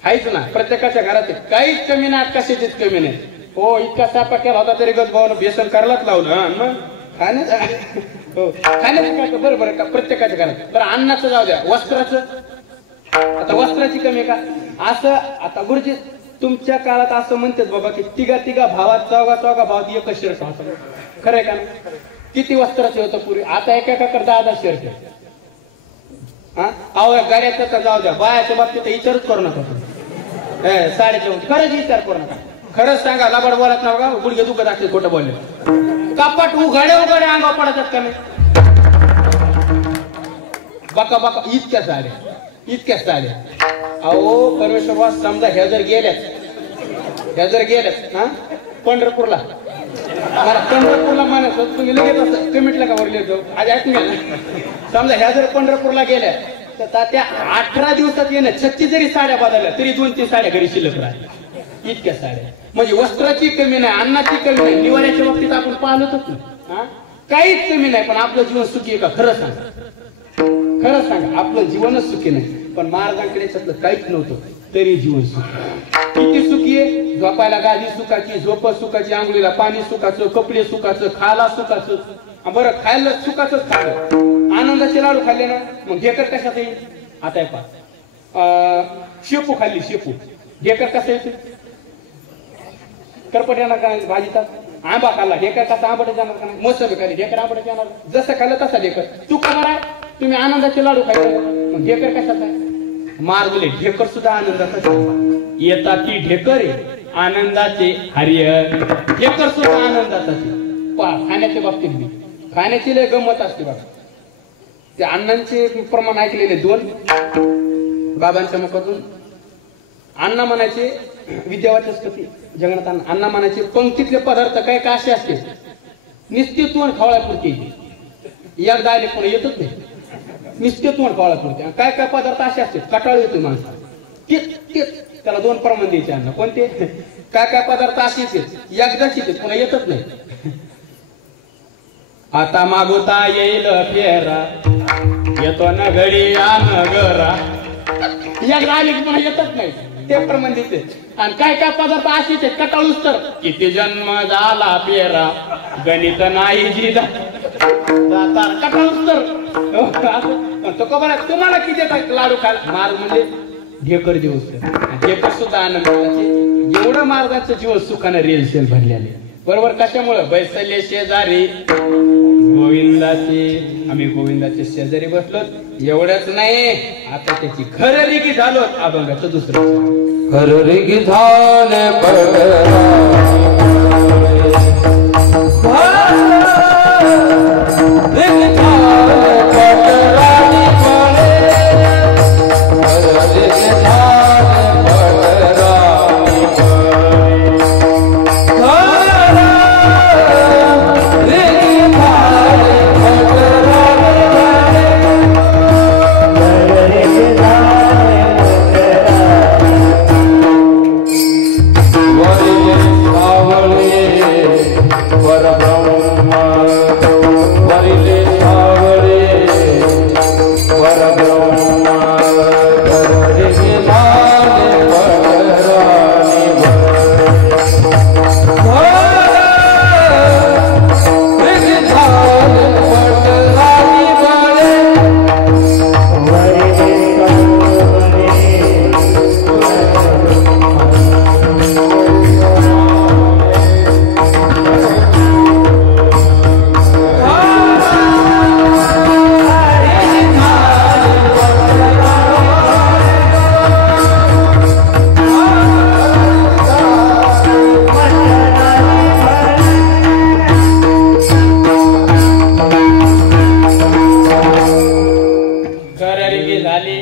आहेच ना प्रत्येकाच्या घरात काहीच कमी नाही कशाचीच कमी नाही हो इतका स्वयंपाक केला होता तरी गजभावानं बेसन करायलाच लावलं मग खाण्याचं काय बरोबर का प्रत्येकाच्या घरात बरं अन्नाचं जाऊ द्या वस्त्राचं आता वस्त्राची कमी का असं आता गुरुजी तुमच्या काळात असं म्हणतात बाबा की तिघा भावात चौघा भावात एकच शर्ट होता खरंय का किती वस्त्राचे होतं पूर्वी आता एकेकाकडे 10 शर्ट अहो गाड्याचं तर जाऊ द्या बायाच्या बाबतीत विचारच करू नका साड्याच्या खरंच विचार करू नका खरंच सांगा लबाड बोलत ना बघा गुडघे दुखत असते खोटं बोलले कापाट उघाडे अंगावर पडतात का नाही बका इतक्या साड्या अहो परमेश्वर समजा ह्या जर गेल्यात हा पंढरपूरला मला पंढरपूरला मानस तुम्ही लगेच असं कमेंटला का वरले जाऊ आज ऐकून घ्या समजा ह्या जर पंढरपूरला गेल्या तर त्या 18 दिवसात येणं 36 जरी साड्या बदलल्या तरी 2-3 साड्या घरी शिल्लक राहिल्या इतक्या साड्या म्हणजे वस्त्राची कमी नाही अन्नाची कमी नाही निवाऱ्याच्या बाबतीत आपण पाहलोच ना काहीच कमी नाही पण आपलं जीवन सुखी आहे का खरं सांगा आपलं जीवनच सुखी नाही पण महाराजांकडे त्यातलं काहीच नव्हतं तरी जीवन सुखी किती सुखी आहे झोपायला गादी सुखाची झोप सुखाची आंघोळीला पाणी सुखाचं कपडे सुखाचं खायला सुखाचं बरं खायला सुखाचंच खाल्लं आनंदाचे लाडू खाल्ले ना मग ढेकर कशात येईल आता शेपू खाल्ली शेपू ढेकर कसं येते करपट येणार का नाही भाजीचा आंबा खाल्ला ढेकर कसा आंबट जाणार का नाही मोसंबी खाल्ली ढेकर आंबट जाणार जसं खाल्लं तसा ढेकर तू खाणार आहे तुम्ही आनंदाचे लाडू खायचे मग ढेकर कशात आहे मारवले ढेकर सुद्धा आनंदाचा येतात ती ढेकर आनंदाचे हरिहर ढेकर सुद्धा आनंदाचा खाण्याच्या बाबतीत बी खाण्याची लय गंमत असते बघा ते अण्णांचे प्रमाण ऐकलेले 2 बाबांच्या मुखातून अण्णा म्हणायचे विद्यावाचस्पती जगन्नाथ अण्णा म्हणायचे पंक्तीतले पदार्थ काय का असे असते निश्चित तोंड खावळ्यापुरती एकदा आले पण येतच नाही निश्चित तोंड खावळ्यापुरते काय पदार्थ असे असते कटाळ येतो माणसाला तेच त्याला 2 प्रमाण द्यायचे अन्न कोणते काय काय पदार्थ असेच एकदाच येते पुन्हा येतच नाही. आता मागुता येईल फेरा येतो न घडी न गरा एकदा आली की पुन्हा येतच नाही ते प्रमाणे देते. आणि काय काय पदार्थ असेच कटाळूच तर किती जन्म झाला पेरा गणित नाही जिदा कटाळूच तर तो खबर आहे तुम्हाला किती येतात लाडू खायला मार म्हणजे ढेकर दिवस ढेकर सुद्धा आनंदाचे एवढं मार्गाचं जीवन सुखानं रेलशेल भरलेले बरोबर. कशामुळं बैसले शेजारी गोविंदाचे आम्ही गोविंदाचे शेजारी बसलो. एवढंच नाही आता त्याची खरेदी झालो अभंगाचं दुसरं खरेदी झाले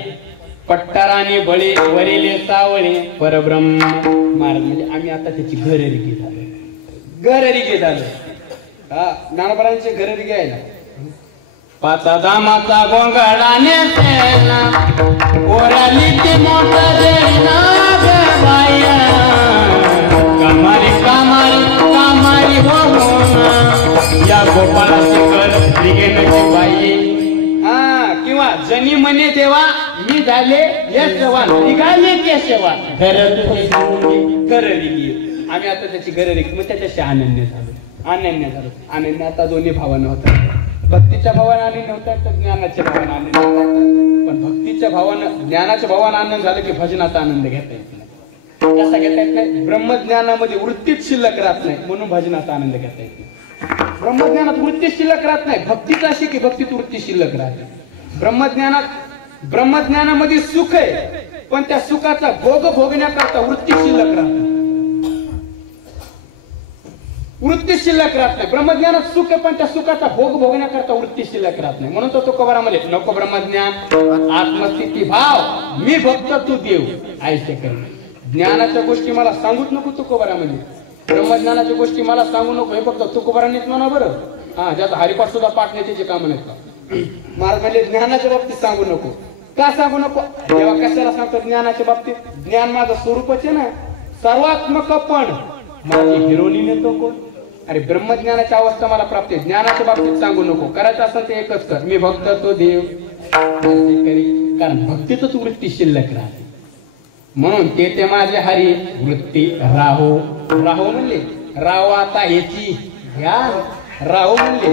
पट्टाराने बळी वरिले सावळे परब्रह्म महाराज म्हणजे आम्ही आता त्याची घरेरिकी झालो. हा ज्ञानोबांचे घरेरिकी आहे ना. पाचा दामाचा गोंगाडाने सेना ओराली ती मोठं देना बाया कामारी कामारी कामारी हो या गोपाळाची घर निघेण्याची बाई. हा किंवा जनी म्हणे तेव्हा मी झाले यशवान निघाले केशवान घरेरिकी. आम्ही आता त्याची घरेरिकी मग त्याच्याशी अनन्य झालो. अनन्य आता दोन्ही भावानं होतात. भक्तीच्या भावानं आनंद होतात तर ज्ञानाच्या भावानं आनंद होतात. पण भक्तीच्या भावानं ज्ञानाच्या भावानं आनंद झाला की भजनाचा आनंद घेता येत नाही. कसा घेता येत नाही? ब्रह्मज्ञानामध्ये वृत्तीच शिल्लक राहत नाही म्हणून भजनाचा आनंद घेता येत नाही. ब्रह्मज्ञानात वृत्ती शिल्लक राहत नाही. भक्तीच अशी की भक्तीत वृत्ती शिल्लक राहते. ब्रह्मज्ञानामध्ये सुख आहे पण त्या सुखाचा भोग भोगण्याकरता वृत्ती शिल्लक राहते. वृत्ती शिल्लक राहत नाही. ब्रह्मज्ञानात सुख आहे पण त्या सुखाचा भोग भोगण्याकरता वृत्ती शिल्लक राहत नाही. म्हणून तो तुकोबारामध्ये नको ब्रह्मज्ञान आत्मस्थिती भाव मी भक्त तू देव ऐसे कर. ज्ञानाच्या गोष्टी मला सांगूच नको तुकोबारामध्ये. ब्रह्मज्ञानाच्या गोष्टी मला सांगू नको हे फक्त तुकोबारांनीच म्हणा बरं. हा ज्याचा हरिपाठ सुद्धा पाठ नाही त्याची कामं नाही. महाराज म्हणजे ज्ञानाच्या बाबतीत सांगू नको. का सांगू नको? तेव्हा कशाला सांगतो ज्ञानाच्या बाबतीत? ज्ञान माझं स्वरूपच आहे ना सर्वात्मक. पण माझी हिरोनी नेतो कोण? अरे ब्रह्मज्ञानाची अवस्था मला प्राप्त आहे. ज्ञानाच्या बाबतीत सांगू नको. करायचं असेल ते एकच कर मी भक्त तो देव कारण भक्तीतच वृत्ती शिल्लक राहते. म्हणून ते माझे हरी वृत्ती राहो म्हणले. राहो आता ह्याची घ्या राहो म्हणले.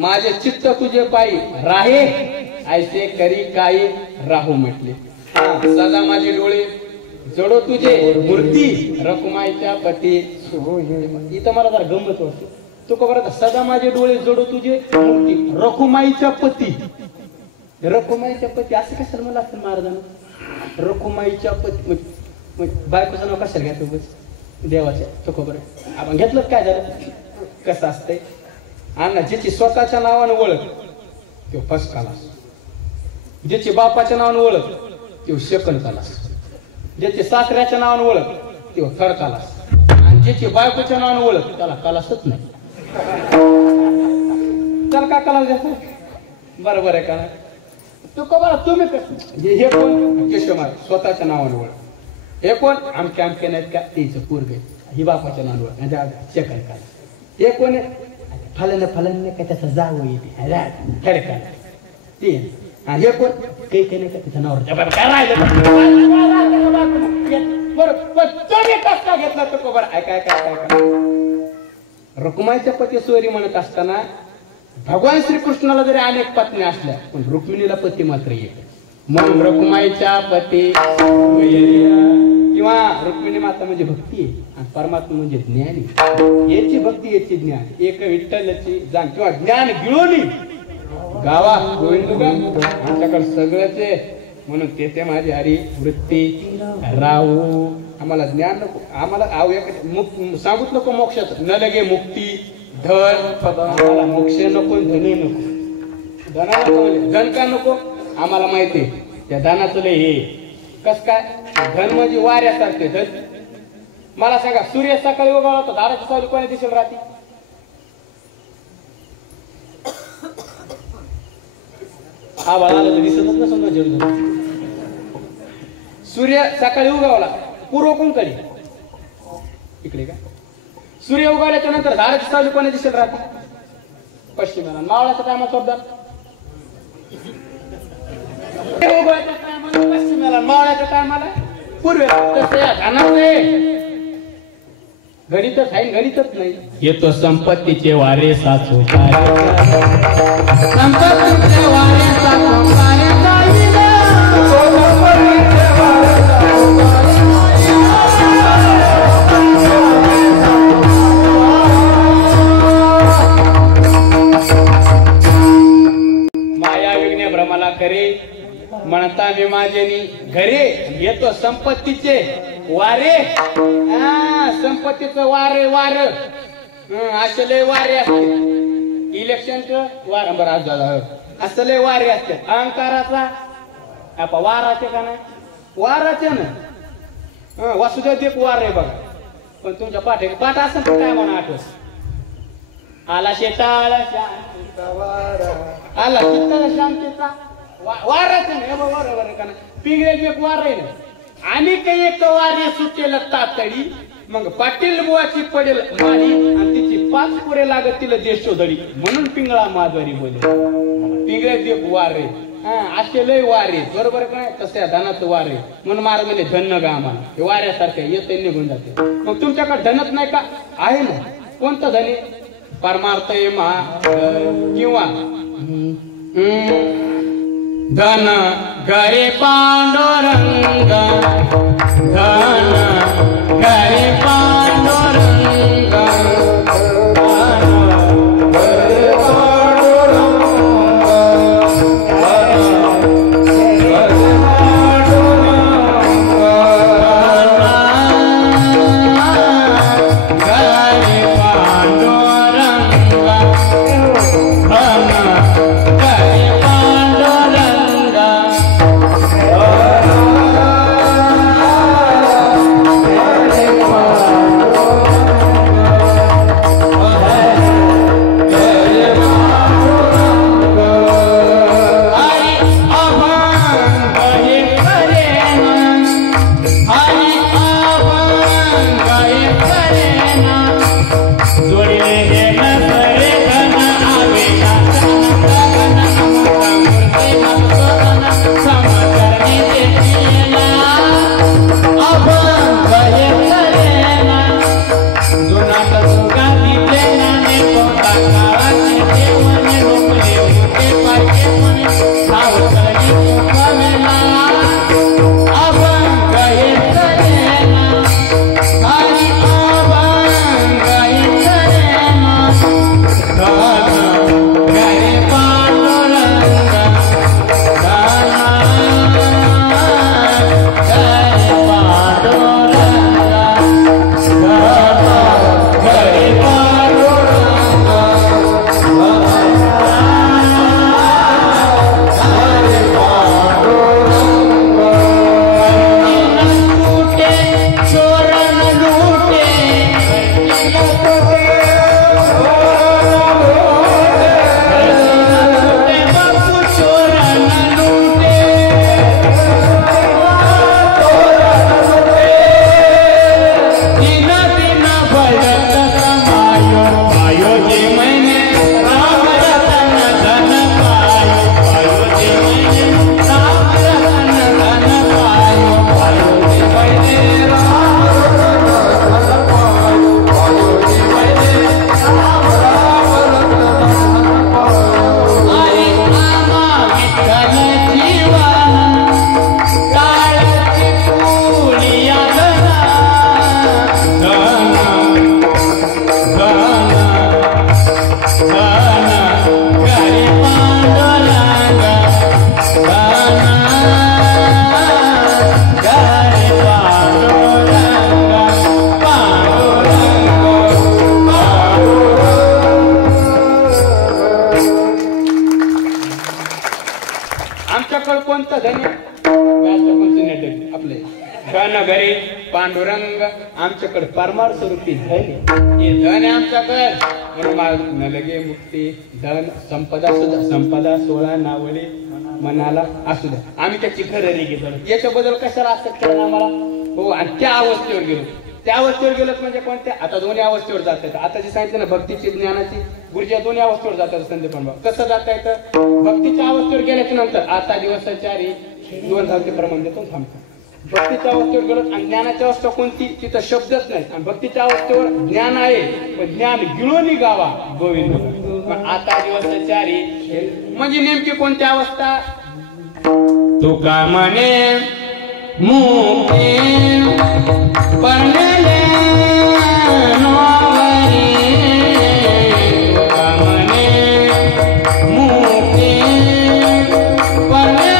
माझे चित्त तुझे पायी राहे ऐसे करी काही राहू म्हटले. सदा माझे डोळे जडो तुझे मूर्ती रकुमाईच्या पती. इथं मला जरा गंमत वाटते. तू का बरं सदा माझे डोळे जडो तुझे मूर्ती रकुमाईच्या पती. रकुमाईच्या पती असं कशाला मला असेल महाराजांना? रकुमाईच्या पती बायकोचं नाव कशाला घ्यायचं बस देवाच्या. तो खबर आहे आपण घेतलं काय झालं कसं असतंय. अण्णा ज्याची स्वतःच्या नावानं ओळख तो फर्स्ट क्लास. ज्याची बापाच्या नावानं ओळख तो सेकंड क्लास. ज्याची सासऱ्याच्या नावानं ओळख तो थर्ड क्लास. आणि ज्याची बायकोच्या नावानं ओळख त्याला क्लासच नाही. त्याला काय क्लास द्यायचं? बरोबर आहे का? तो का बरं तुम्ही हे कोण केशव महाराज स्वतःच्या नावानं ओळख. हे कोण आमके नाहीत का तेच पोरगे ही बापाच्या नांदवर चेकल का हे कोण फलन काय त्याचा जाव येते का ते आणि हे कोण काही नाही का तिथं नावर काय राहिलं कसा घेतला तो बरं काय रुक्माईच्या पती सोयरी म्हणत असताना भगवान श्रीकृष्णाला जरी अनेक पत्नी असल्या पण रुक्मिणीला पती मात्र एक म्हणून रुक्माईच्या पती किंवा रुक्मिणी माता म्हणजे भक्ती आहे आणि परमात्मा म्हणजे ज्ञान आहे. याची भक्ती याची ज्ञान एक विठ्ठलाची जाण किंवा ज्ञान गिळोनी गावा गोविंदुगा आमच्याकडे सगळंच आहे म्हणून ते माझी हरी वृत्ती राहू आम्हाला ज्ञान नको आम्हाला सांगूच नको मोक्षाचं न लगे मुक्ती धन आम्हाला मोक्ष नको धन नको धनाला म्हणजे धन का नको आम्हाला माहिती आहे त्या धनाचं लय हे कस काय धन म्हणजे वाऱ्यासारखे धन मला सांगा सूर्य सकाळी उगवला होता दाराची सावली कोणी दिसेल राहते आभाळ आलं तर दिसतच ना समजा सूर्य सकाळी उगवला पूर्व कोणकडे इकडे का सूर्य उगवल्याच्या नंतर दाराची सावली कोणी दिसेल राहते पश्चिमेला मावळ्याचा टायमाला शब्द उगवायच्या टायमाला पश्चिमेला मावळ्याच्या टायमाला पूर्वेला तसं या धनाचे गणितच आहे गणितच नाही येतो संपत्तीचे वारे साचू संपत्तीचे वारे साचू माया विघ्ने भ्रमाला करे म्हणता मी माझेनी घरे येतो संपत्तीचे वारे संपत्तीचं वारे वार असे लय वारे असते इलेक्शनचं वार बरं आज झालं असं लय वारे असते अहंकाराचा वाराचे का नाही वाराचे ना वासुदेव एक वार आहे बघा पण तुमच्या पाठ असं काय म्हणा आठवत आला शेताला आला शेताला शांतीचा वाराचे नाही बरोबर का नाही पिंगळ्याचे एक वार आहे ना आणि काही एक वारे सुटेल तातडी मग पाटील बुवाची पडेल माडी आणि तिची 5 पुरे लागत तिला देशोधडी म्हणून पिंगळा माधवारी बोले पिंगळ्याचे एक वार आहे असे लय वारे बरोबर काय तसं धनाचं वार आहे म्हणून मार म्हणजे धन गा आम्हाला हे वाऱ्यासारखे येते निघून जाते मग तुमच्याकडे धनच नाही का आहे ना कोणतं धने परमार्थ किंवा धन गरे पांडुरंग धन गरे पांडुरंग पांडुरंग आमच्याकडे परमार स्वरूपी धन हे धन आहे आमच्याकडे म्हणून लगे मुक्ती धन संपदा सुद्धा संपदा सोळा नावले मनाला असू द्या आम्ही त्याची खरेदी घेतो याच्याबद्दल कशाला असं केलं आम्हाला हो आणि त्या अवस्थेवर गेलो म्हणजे कोणत्या आता दोन्ही अवस्थेवर जातात आता जे सांगितलं ना भक्तीची ज्ञानाची गुरुच्या दोन्ही अवस्थेवर जातात संदीपान भाऊ कसं जाता येतं भक्तीच्या अवस्थेवर गेल्याच्या नंतर आता दिवसाचारी 2 प्रमाण देतो थांबतो भक्तीच्या अवस्थेवर गेलो आणि ज्ञानाची अवस्था कोणती तिथं शब्दच नाही आणि भक्तीच्या अवस्थेवर ज्ञान आहे पण ज्ञान गिळून गावा गोविंद पण आता दिवसाचारी म्हणजे नेमकी कोणती अवस्था तुका म्हणे मुक्ती परलेले नोवरी तुका म्हणे मुक्ती परलेले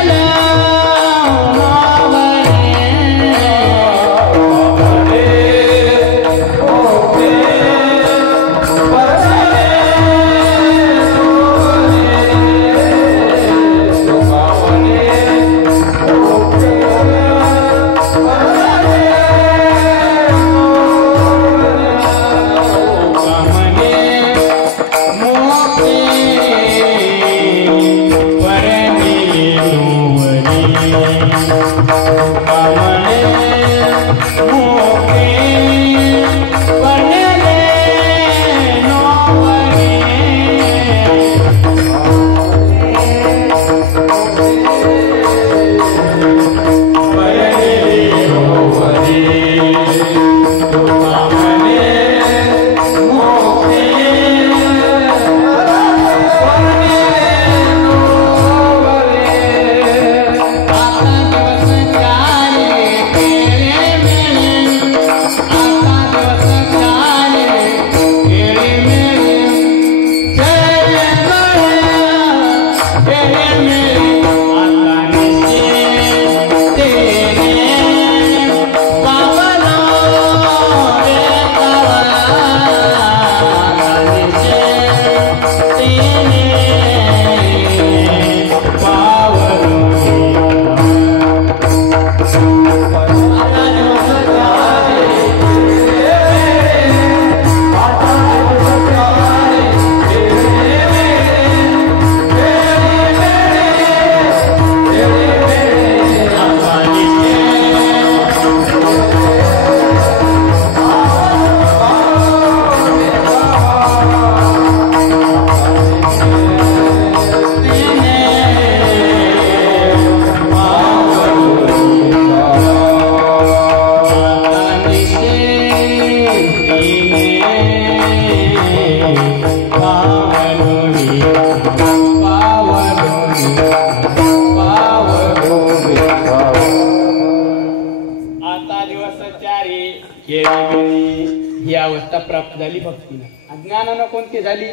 ही अवस्था प्राप्त झाली भक्तीनं ज्ञानानं कोणती झाली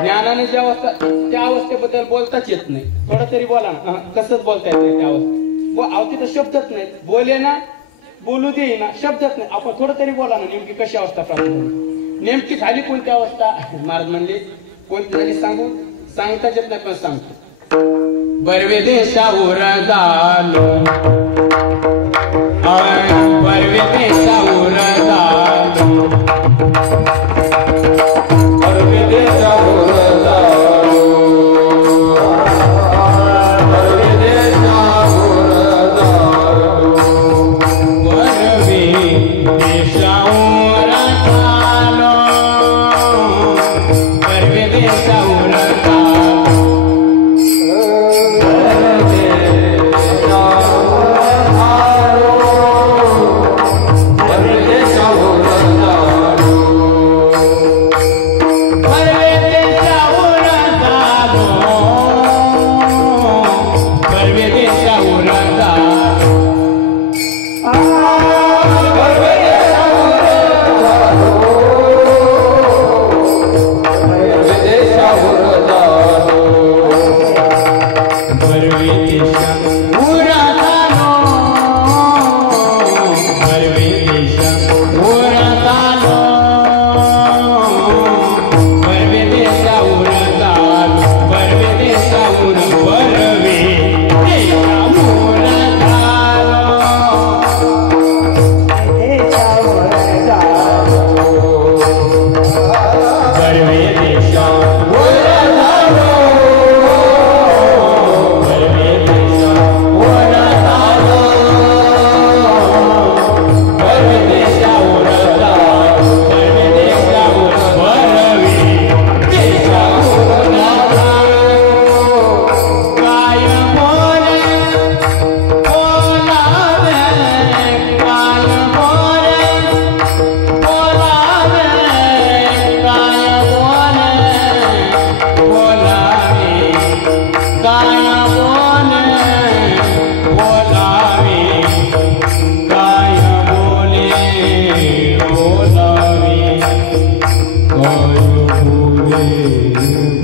ज्ञानाने जी अवस्था त्या अवस्थेबद्दल बोलताच येत नाही थोडं तरी बोला ना कसंच बोलता येत नाही त्या अवस्था तिथं शब्दच नाही बोले ना बोलू दे ना शब्दच नाही आपण थोडं तरी बोला ना नेमकी कशी अवस्था प्राप्त झाली नेमकी झाली कोणती अवस्था महाराज म्हणले कोणती झाली सांगताच येत नाही पण सांगतो बर्वे देशावर झालो बर्वे देशावर झालो बर्वे देशावर झालो बर्वे देशावर झालो बर्वे देशावर झालो बर्वे देशावर झालो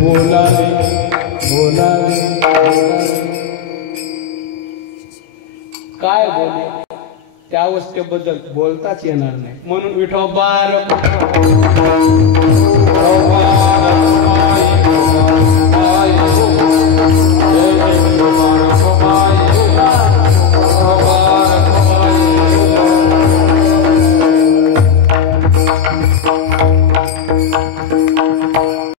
बोलावे बोलावे काय बोले त्या अवस्थेबद्दल बोलताच येणार नाही म्हणून विठोबा